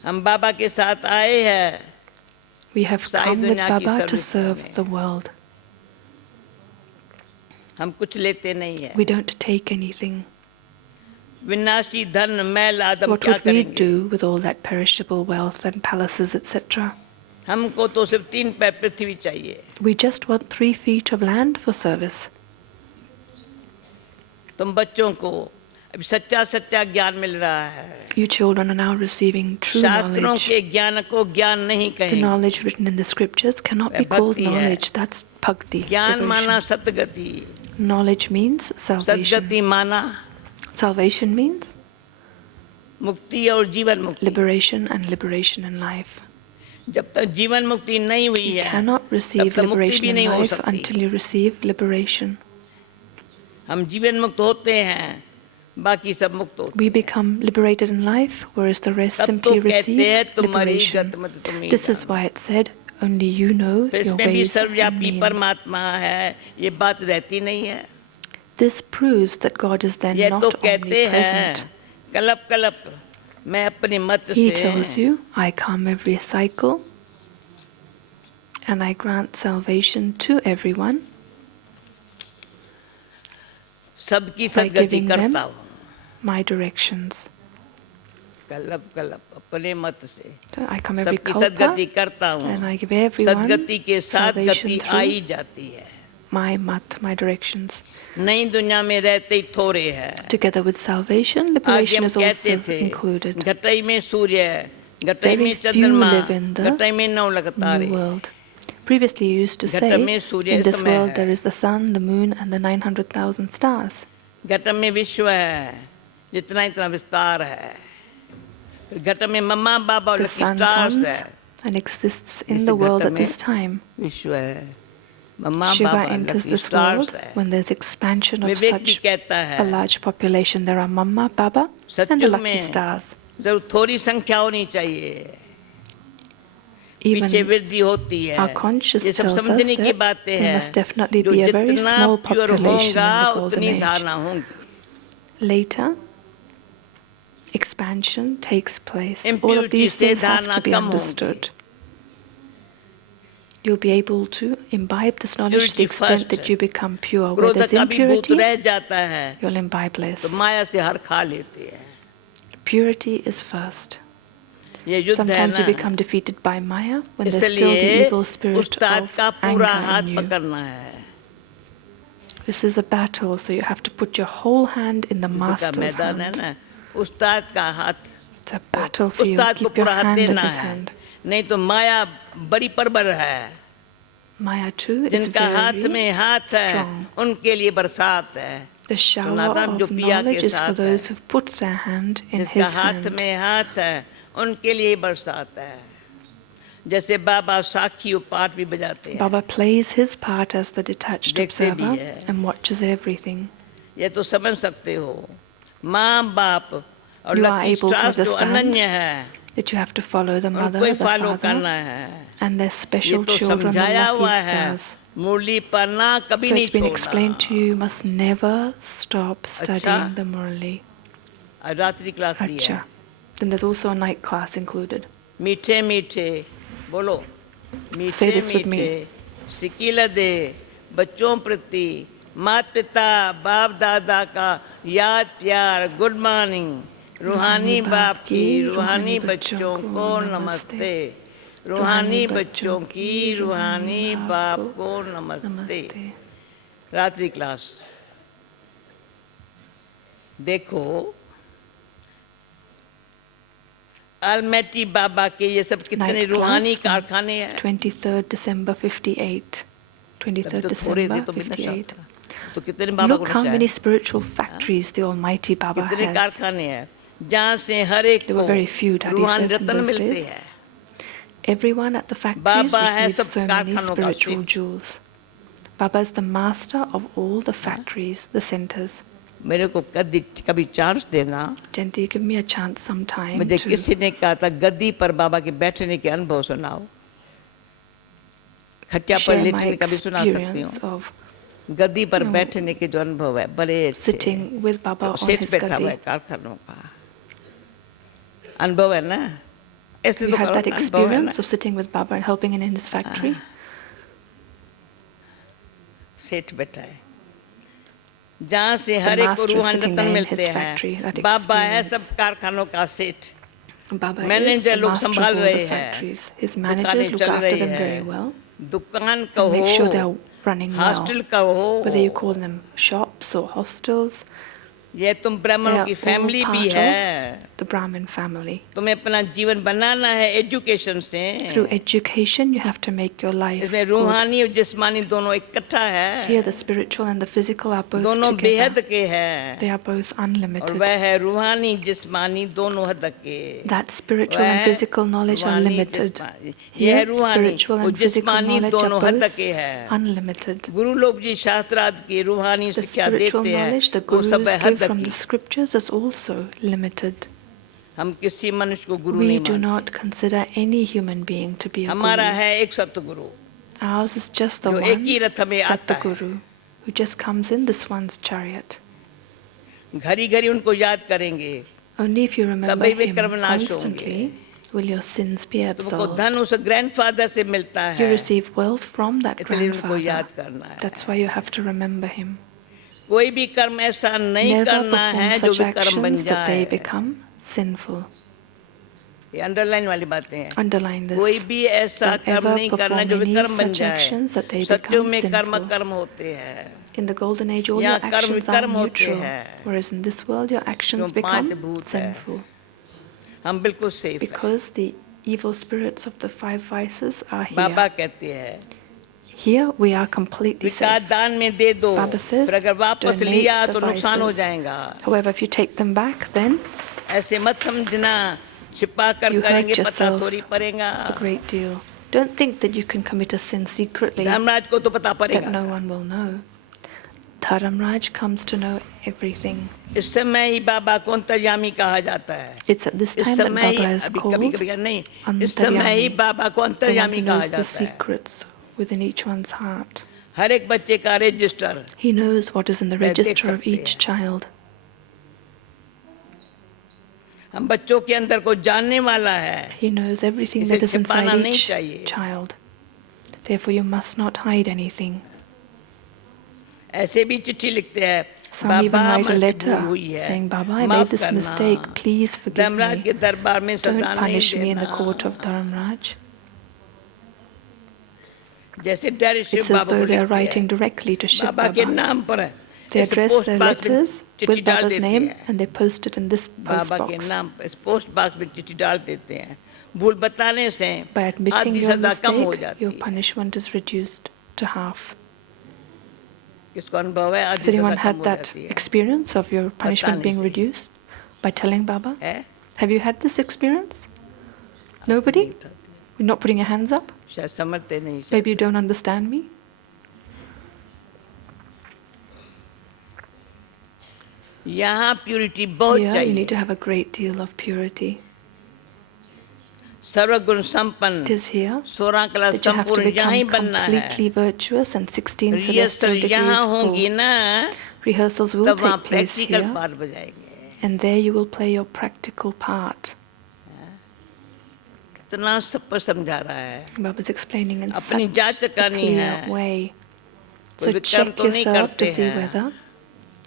हम बाबा के साथ आए हैं We have सारी come with दुनिया की Baba to सर्विस serve करने। the world. हम कुछ लेते नहीं है। We don't take anything. विनाशी धन मैल आदम What क्या would we करेंगे? do with all that perishable wealth and palaces, etc.? हमको तो सिर्फ 3 पैर पृथ्वी चाहिए। We just want 3 feet of land for service. तुम बच्चों को अभी सच्चा सच्चा ज्ञान मिल रहा है। You children are now receiving true शास्त्रों knowledge. के ज्ञान को ज्ञान नहीं The कहेंगे। knowledge written in the scriptures cannot be वह called भक्ति है। knowledge. That's bhakti. ज्ञान माना devotion. Sadgati, Knowledge means salvation. सदगति माना Salvation means मुक्ति और जीवन मुक्ति। liberation and liberation in life. जब तक जीवन मुक्ति नहीं हुई You है cannot तब receive तक मुक्ति liberation भी in नहीं हो life सकती। until you receive liberation. हम जीवन मुक्त होते हैं, बाकी सब मुक्त होते We become liberated in life, whereas the rest तब तो simply कहते receive हैं तुम्हारी liberation. गत मत तुम ही This is जानो। why it said, only you know फिर your इसमें भी ways and सर्वव्यापी means. परमात्मा है, ये बात रहती नहीं है। This proves that God is then ये not तो कहते हैं omnipresent. कलप कलप मैं अपने मत He से tells you, I come every cycle and I grant salvation to everyone सबकी by सदगति giving them करता हूँ। my directions. कलप कलप अपने मत से So I come every सबकी kalpa सदगति करता हूँ। and I give everyone सदगति के साथ salvation गति आई through जाती है। my mat, my directions. नई दुनिया में रहते ही थोड़े है। Together with salvation, आगे liberation हम is कहते also थे included. घटाई में सूर्य है, घटाई Very में few चंद्रमा, live in the घटाई में 9 लगतारे। New world. Previously you used to घट say, में सूर्य in this समय world है। there is the sun, the moon and the 900,000 stars. घट में विश्व है, जितना इतना विस्तार है। फिर घट में मम्मा बाबा और The lucky sun stars comes है। and exists in इस the world घट at में this time. विश्व है, मम्मा Shiva Baba enters lucky this stars world है। when there's expansion of विवेक भी such कहता a है large population. There are Mama, Baba and the Satyug lucky में stars. जरूर थोड़ी संख्या होनी चाहिए, पीछे Even वृद्धि होती है। our conscious ये सब tells us समझने की that बातें there हैं। must definitely जो be a very जितना small प्योर population in होगा the golden उतनी age. धारणा होंगी। Later, expansion takes place. All of Impurity these से things have धारणा to be कम होंगी। understood. you'll be able to imbibe this knowledge to the extent that you become pure. Where क्रोध there's का भी भूत impurity, रह जाता है you'll imbibe less. तो माया से हार खा लेती है. Purity is first. ये युद्ध है Sometimes you ना, become defeated by Maya when there's still the evil spirit Ustad of का पूरा anger हाथ in you. पकड़ना है. This is a battle, so you have to put your whole hand in the युद्ध का master's मैदान है hand. ना, उस्ताद का हाथ, It's a battle for you. उस्ताद को Keep your पूरा हाथ hand in देना his है. hand. नहीं तो माया बड़ी परबर है. Maya too is जिनका हाथ very में हाथ है strong. उनके लिए बरसात है. The shower सनातन जो of पिया के knowledge is for साथ है, those who've put their hand in जिसका his हाथ hand. में हाथ है उनके लिए बरसात है. जैसे बाबा साखी और पाठ भी बजाते हैं. Baba plays his part as the detached देखते भी observer है. and watches everything. ये तो समझ सकते हो. माँ बाप और You are lucky able to stars जो understand अनन्य है that you have to follow the mother, उनको ही the फॉलो करना father, है. and their ये special तो children, the समझाया हुआ lucky है. stars. मुरली पढ़ना कभी So नहीं it's been explained छोड़ना. to you, you must never stop studying अच्छा. the Murli. और रात्रि क्लास भी है. Acha. Then there's also a night class included. मीठे मीठे बोलो. मीठे Say this with me. मीठे सिकील दे बच्चों प्रति माता पिता बाप दादा का याद प्यार. Good morning. रूहानी बाप की रूहानी बच्चों को नमस्ते. रूहानी बच्चों की रूहानी बाप को नमस्ते. रात्रि क्लास देखो. अलमैटी बाबा के ये सब कितने Night रूहानी class from कारखाने हैं. 23rd December 58. 23rd तो थोड़े थे December तो भी नशा 58. था. तो कितने बाबा को Look how नशा many है. spiritual factories the Almighty Baba कितने has. कारखाने हैं जहाँ से हर एक There को were very few, Daddy रूहानी said, in रत्न those मिलते days. हैं. Everyone at the factories बाबा है receives सब so many कारखानों का spiritual सेठ. jewels. Baba is the master of all the factories, the centers. मेरे को कभी चांस देना. Janti, give me a chance sometime मुझे to किसी ने कहा था गद्दी पर बाबा के बैठने के अनुभव सुनाओ. खटिया पर share my लेटने का भी सुना सकती experience हूँ. of गद्दी पर बैठने के जो अनुभव है बड़े अच्छे. sitting with Baba on सेठ his बैठा हुआ है gadi. कारखानों का अनुभव है ना. ऐसे You तो had करो that ना, अनुभव है ना. experience of sitting with Baba and helping in his factory. सेठ बैठा है जहाँ से The हर एक को master is रूहानी sitting रत्न there in मिलते his factory, हैं. that बाबा है experience. सब कारखानों का सेठ. Baba is मैनेजर the लोग master of संभाल all रहे the हैं. factories. His दुकानें managers look चल after रही them very है. well दुकान and make कहो, sure they're running well. Hostel कहो, Whether you call them shops or hostels, ये तुम they ब्राह्मणों are की all फैमिली भी part है. of the Brahmin family. तुम्हें अपना जीवन बनाना है एजुकेशन से. Through education, you have to make your life इसमें good. रूहानी और जिस्मानी दोनों इकट्ठा है. Here, the spiritual and the physical are both दोनों together. बेहद के हैं. They are both और unlimited. वह है रूहानी जिस्मानी दोनों हद के. That spiritual and वह physical knowledge are रूहानी limited. जिस्मानी. ये है Here, रूहानी spiritual और and physical जिस्मानी knowledge are दोनों हद both के हैं. unlimited. गुरु लोग जी शास्त्रार्थ की रूहानी The शिक्षा spiritual देते हैं. knowledge the वो gurus सब है give हद from the की. scriptures is also limited. हम किसी मनुष्य को गुरु We नहीं do मानते. not consider any human being to be a हमारा guru. है एक सतगुरु Ours is just the जो one एक ही रथ में आता है. Satguru who just comes in this one's chariot. घड़ी घड़ी उनको याद करेंगे. Only if you remember तभी वे him Karmanasha constantly will your sins be तुमको absolved. धन उस ग्रैंडफादर से मिलता You है. receive wealth from that इसलिए उनको grandfather. याद करना है. That's why you have to remember him. कोई भी कर्म ऐसा नहीं Never करना है perform जो such भी कर्म बन actions that they जाए. become sinful. ये अंडरलाइन वाली बातें हैं. Underline this. कोई भी ऐसा Don't कर्म ever नहीं करना perform जो भी any कर्म बन such जाए. actions that they सत्यों become में कर्म sinful. कर्म होते हैं. In the golden age, all your यहाँ कर्म actions are कर्म होते neutral, हैं. whereas in this world, your actions क्यों पांच become भूत है. sinful. हम बिल्कुल सेफ हैं. Because the evil spirits of the five vices are Baba here. कहते हैं Here we are completely विकार safe. दान में दे दो. Baba says, फिर अगर वापस donate लिया the तो नुकसान हो vices. जाएगा. However, if you take them back, then ऐसे मत समझना छिपा कर you hurt करेंगे पता yourself थोड़ी पड़ेगा. a great deal. Don't think that you can commit a sin secretly Dharmaraj को तो पता that पड़ेगा. no one will know. Dharamraj comes to know everything. इस समय ही बाबा को अंतर्यामी कहा जाता है. It's at this इस time that समय ही Baba is अभी called कभी कभी नहीं. इस समय ही Antaryami, बाबा को the one अंतर्यामी who कहा knows the जाता है. secrets within each one's heart. हर एक बच्चे का register. He knows what is in the देख register of सकते each हैं. child. हम बच्चों के अंदर को जानने वाला है. He knows everything इसे that is छिपाना inside नहीं each चाहिए. child. Therefore you must not hide anything. ऐसे भी चिट्ठी लिखते हैं, Some even Baba write a मुझसे भूल letter हुई है, saying, Baba, I made माफ this करना, mistake, please forgive धर्मराज के me. दरबार में Don't सदा नहीं punish me in the देना. court of Dharamraj. जैसे डायरेक्ट It's शिव as बाबा को though they are लिखते writing हैं, directly to Shiv बाबा के Baba. नाम पर They इस address पोस्ट their बॉक्स में letters चिट्ठी with डाल Baba's देते name हैं, and they post it in this post बाबा के box. नाम पर इस पोस्ट बॉक्स में चिट्ठी डाल देते हैं. भूल बताने से By admitting आधी your सजा कम हो mistake, जाती your है. punishment is reduced to half. किसको अनुभव है Has आधी anyone सजा कम had हो that जाती है? experience of your punishment being reduced by telling Baba? है? Have you had this experience? Nobody? You're not putting your hands up? शायद समझते नहीं. Maybe you don't understand me? यहाँ प्यूरिटी बहुत Here you need to चाहिए. have a great deal of purity. सर्वगुण संपन्न, It is here 16 कला that you have to संपूर्ण यहाँ ही become बनना है. completely virtuous and 16 rehearsal celestial यहाँ degrees होंगी full. ना, Rehearsals will तब वहाँ take place practical here, part बजाएंगे. and there you will play your practical part. इतना सब पर समझा रहा है. Baba is explaining in अपनी such जांच a करनी clear है. way. कोई So विक्रम check तो नहीं yourself करते to see हैं. whether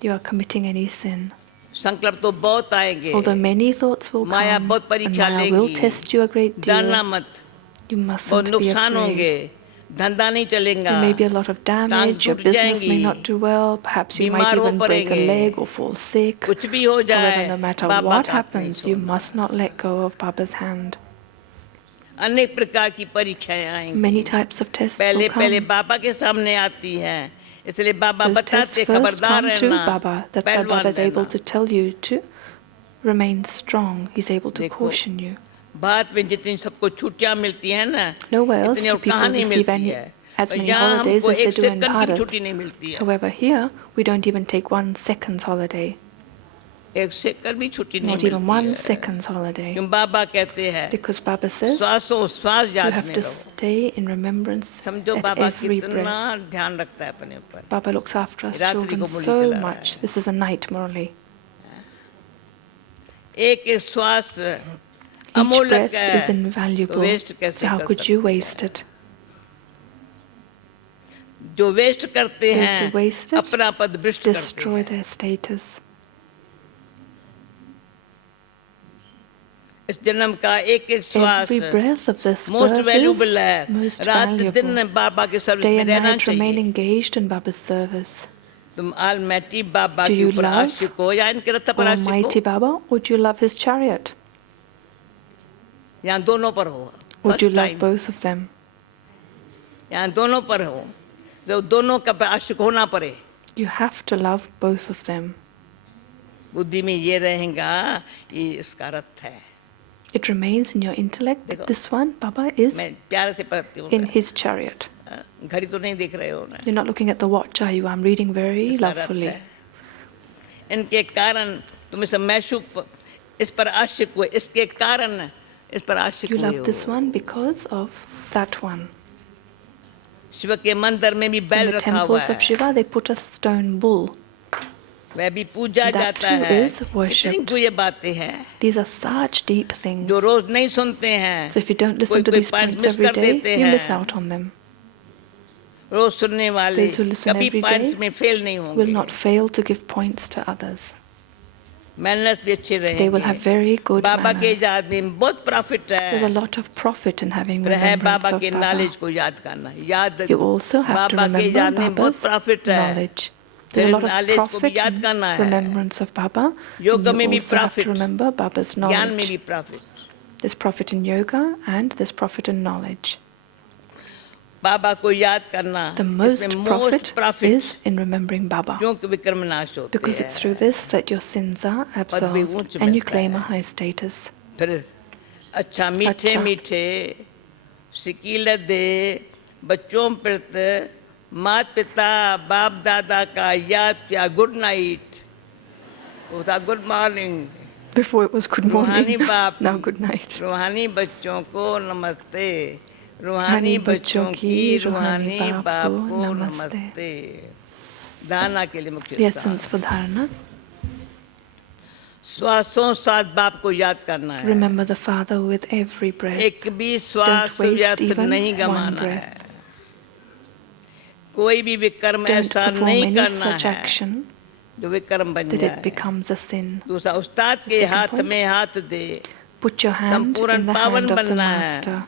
you are committing any sin. संकल्प तो बहुत आएंगे. Although many thoughts will Maya come, बहुत and परीक्षा Maya will लेगी. test you a great डरना deal. मत. You बहुत mustn't be नुकसान होंगे. afraid. धंधा नहीं चलेगा. There may be a lot of damage, your टूट business may जाएंगी. not do well, perhaps you might बीमार हो even break a पड़ेंगे. leg or fall sick. कुछ भी हो जाए, However, no matter Baba what का हाथ नहीं happens, you छोड़ना. must not let go of Baba's hand. अनेक प्रकार की परीक्षाएं आएंगी. Many types of tests पहले will पहले come. बाबा के सामने आती हैं, इसलिए बाबा Those बताते tests first खबरदार come to रहना, Baba. That's why पहलवान Baba is able रहना. to tell you to remain strong. He's able to देखो, caution you. भारत में जितनी सबको छुट्टियां मिलती हैं ना, Nowhere else इतनी do और people कहाँ नहीं receive मिलती any, है. as और many यहाँ holidays हमको as they एक do in सेकंड की Bharat. छुट्टी नहीं मिलती है. However, here we don't even take 1 second's holiday. एक सेकंड भी छुट्टी नहीं Not even 1 मिलती है. second's holiday. क्यों बाबा कहते हैं, Because Baba says श्वासों श्वास you याद have में to रहो. stay in remembrance समझो at बाबा every कितना breath. ध्यान रखता है अपने ऊपर. Baba looks after us रात्रि children को मुरली so चला रहा much. है. This is a night Murli. एक एक श्वास Each अमूल्य breath है, is तो invaluable. वेस्ट कैसे So how कर could you सकते waste हैं? it? जो वेस्ट करते Those हैं who waste it अपना पद भ्रष्ट करते destroy हैं. their status. इस जन्म का एक एक श्वास Every breath of this most birth valuable is है. most रात valuable. दिन बाबा के सर्विस Day में and रहना night remain चाहिए. engaged in Baba's service. तुम ऑलमाइटी बाबा Do के you ऊपर love आशिक हो या इनके रथ पर आशिक Almighty हो, Baba, or do you love his chariot? यहाँ दोनों पर हो. Or do you First love time both of them? यहाँ दोनों पर हो, जो दोनों का आशिक होना पड़े. You have to love both of them. बुद्धि में ये रहेगा, ये इसका रथ है. It remains in your intellect that देखो, this one, Baba, is मैं प्यार से पढ़ती हूँ. in his chariot. घड़ी तो नहीं देख रहे हो ना. You're not looking at the watch, are you? I'm reading very इसका रथ lovefully. है. इनके कारण तुम इस मैशूक इस पर आशिक हुए, इसके कारण इस पर आशिक You हुए love this हो. one because of that one. Shiv के मंदिर में भी In बैल the रखा हुआ temples of है, Shiva, they put a stone bull. वह भी पूजा That जाता too है. is worshipped. इतनी गुह्य बातें हैं These are such deep things. जो रोज नहीं सुनते हैं. So if you don't listen to कोई these point points miss every कर day, देते you miss हैं. out on them. रोज सुनने वाले Those who listen कभी every पॉइंट्स day में फेल नहीं will होंगे. not fail to give points to others. Manners भी अच्छे They will have रहेंगे. very good बाबा के manners. याद में बहुत प्रॉफिट There's a है. lot of profit in having फिर है remembrance बाबा of के Baba. नॉलेज को याद करना. याद You also have to बाबा के remember याद में बहुत Baba's प्रॉफिट है. knowledge. There's a lot of knowledge को भी profit याद in करना है. remembrance of Baba. योग And में you भी also have to profit. remember Baba's ज्ञान में knowledge. भी profit. There's profit in yoga and there's profit in knowledge. बाबा को याद करना The most इसमें profit most profit, is in remembering Baba. क्योंकि विक्रम नाश होते Because it's हैं. through this that your sins are पदवी absolved ऊंच and you मिलता claim a है. high status. फिर अच्छा मीठे अच्छा. मीठे सिकील दे बच्चों प्रति माता पिता बाप दादा का याद किया. गुड नाइट, वो था good morning. Before it was good रूहानी morning, बाप, now good night. रूहानी बच्चों को नमस्ते. रूहानी बच्चों की रूहानी बाप को नमस्ते. दाना के लिए मुख्य The essence for dharana. श्वासों साथ बाप को याद करना है. Remember the Father with every breath. एक भी श्वास Don't waste व्यर्थ even नहीं one गमाना breath. है. कोई भी विकर्म ऐसा perform नहीं any करना such है action जो विकर्म बन that it जाए। becomes a sin. दूसरा, उस्ताद The के second हाथ point, में हाथ दे, put your hand संपूर्ण in the पावन hand of the बनना master है।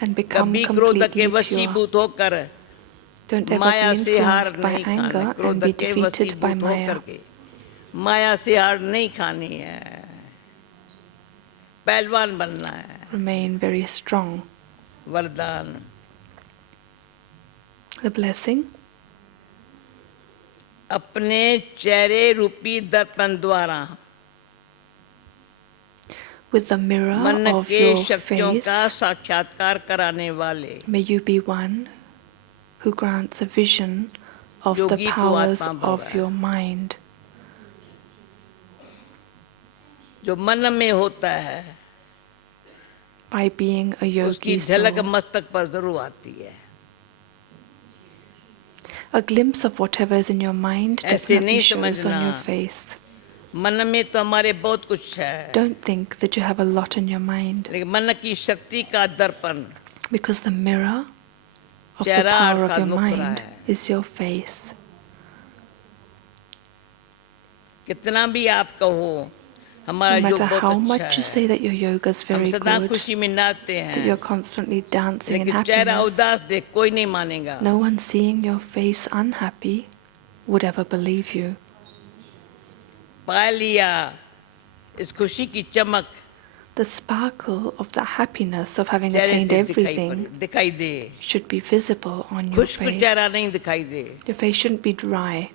and become कभी क्रोध के completely pure. वशीभूत होकर Don't ever be माया से हार influenced by नहीं खाना, anger and क्रोध be के defeated by वशीभूत Maya. होकर के माया से हार नहीं खानी है, पहलवान बनना है। Remain very strong. वरदान, The blessing, अपने चेहरे रूपी दर्पण द्वारा with the mirror मन of के your शक्तियों face, का साक्षात्कार कराने वाले may you be one who grants a vision of the योगी तो powers आत्मा भव of है। your mind. जो मन में होता है By being a उसकी yogi झलक soul. मस्तक पर जरूर आती है। A glimpse of whatever is in your mind ऐसे definitely नहीं shows on समझना your face. मन में तो हमारे बहुत कुछ है, Don't think that you have a lot in your mind, लेकिन मन की शक्ति का दर्पण because the mirror of the चेहरा power of अर्थात your मुखरा mind है। is your face. कितना भी आप कहो हमारा No योग matter बहुत how अच्छा much you say है, that your yoga is हम very सदा good, खुशी में नाचते that you're हैं, constantly dancing in लेकिन चेहरा happiness, उदास देख कोई नहीं मानेगा। no one seeing your face unhappy would ever believe you. पा लिया इस खुशी की चमक The sparkle of the happiness of having चेहरे attained से everything दिखाई दे, should be visible on your खुश्क face. चेहरा नहीं दिखाई दे। Your face shouldn't be dry.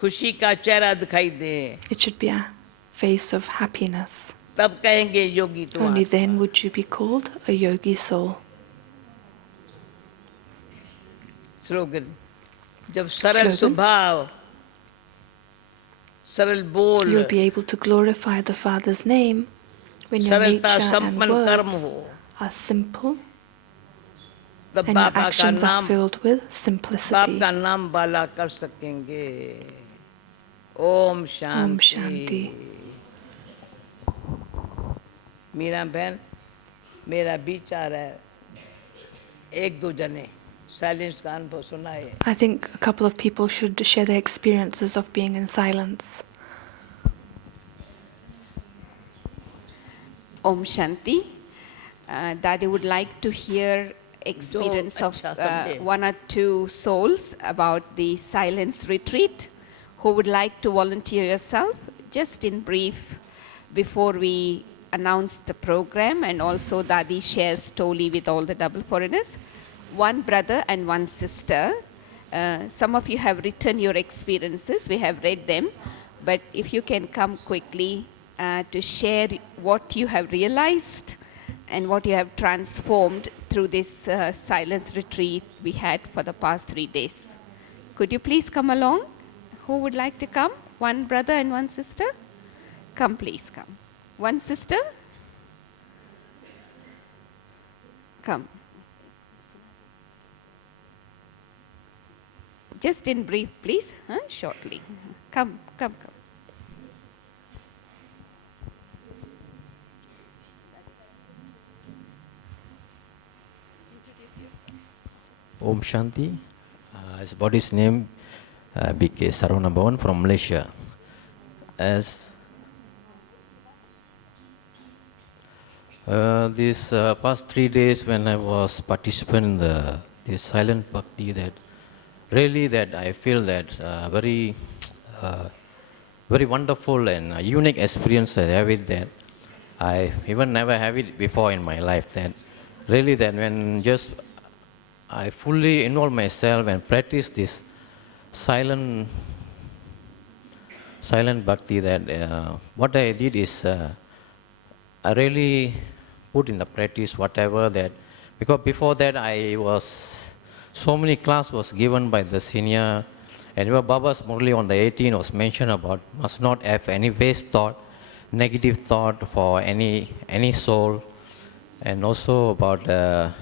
खुशी का चेहरा दिखाई दे, It should be a face of happiness. तब कहेंगे योगी तुम Only आत्मा। then would you be called a yogi soul. Slogan, जब सरल Slogan. स्वभाव सरल बोल You'll be able to glorify the Father's name when your सरलता nature and संपन्न कर्म words हो, are simple तब and your बाबा का actions are नाम filled with बाप simplicity. का नाम बाला कर सकेंगे। ओम Om शांति। Shanti. मीरा बहन, मेरा विचार है एक दो जने साइलेंस का अनुभव सुनाए। I think a couple of people should share their experiences of being in silence. Om Shanti. Dadi would like to hear experience of one or two souls about the silence retreat. Who would like to volunteer yourself? Just in brief, before we announce the program, and also Dadi shares Toli with all the double foreigners. One brother and one sister. Some of you have written your experiences. We have read them. But if you can come quickly to share what you have realized and what you have transformed through this silence retreat we had for the past 3 days. Could you please come along? Who would like to come? One brother and one sister? Come, please come. One sister? Come. Just in brief, please, shortly. Come, come, come. Om Shanti. His body's name BK Saravanabawan from Malaysia. As these past 3 days when I was participant in the silent bhakti, that really that I feel that very wonderful and unique experience I have it that I even never have it before in my life. That really that when just I fully involve myself and practice this silent bhakti, that what I did is I really put in the practice whatever that, because before that I was, so many class was given by the senior, and even Baba's Murli on the 18 was mentioned about must not have any waste thought, negative thought for any soul, and also about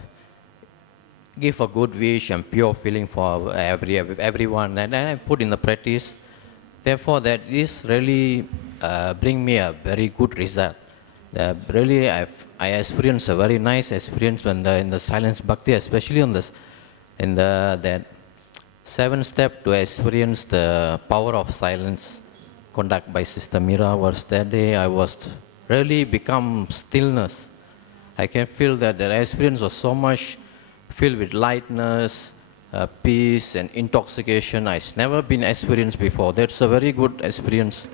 give a good wish and pure feeling for everyone, and I put in the practice. Therefore, that this really bring me a very good result. Really, I experienced a very nice experience when in the silence bhakti, especially on this, in that 7th step to experience the power of silence, conducted by Sister Mira. Was that day I was really become stillness. I can feel that the experience was so much filled with lightness, peace and intoxication. I've never been experienced before. That's a very good experience.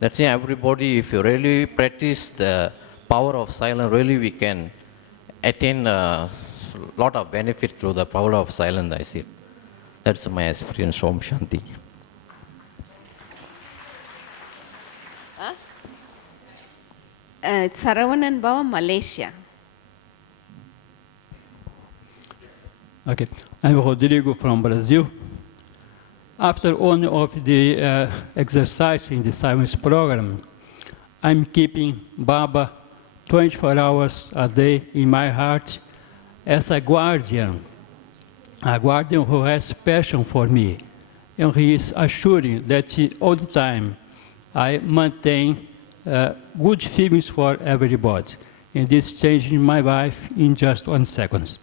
That's why everybody, if you really practice the power of silence, really we can attain a lot of benefit through the power of silence, I see. That's my experience. Om Shanti. Saravanan Bhava, Malaysia. Okay, I'm Rodrigo from Brazil. After one of the exercise in the silence program, I'm keeping Baba 24 hours a day in my heart as a guardian who has passion for me. And he is assuring that all the time I maintain good feelings for everybody. And this changed my life in just 1 second.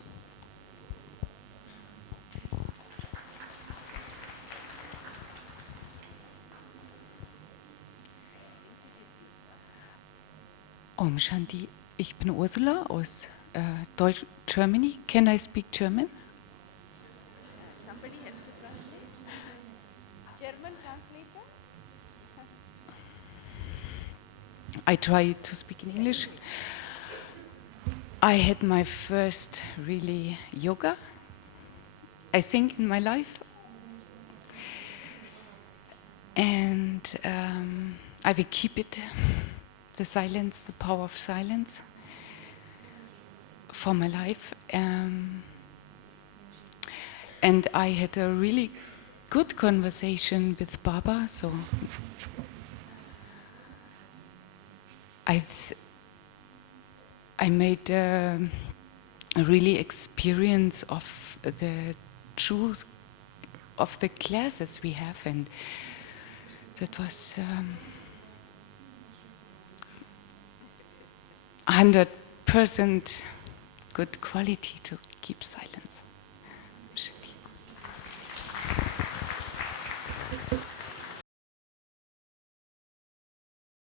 Om Shanti, ich bin Ursula aus Germany. Can I speak German? Somebody has to translate. German translator? I try to speak in English. I had my first really yoga, I think, in my life. And I will keep it. The silence, the power of silence for my life. And I had a really good conversation with Baba, so I made a really experience of the truth of the classes we have, and that was 100% good quality to keep silence.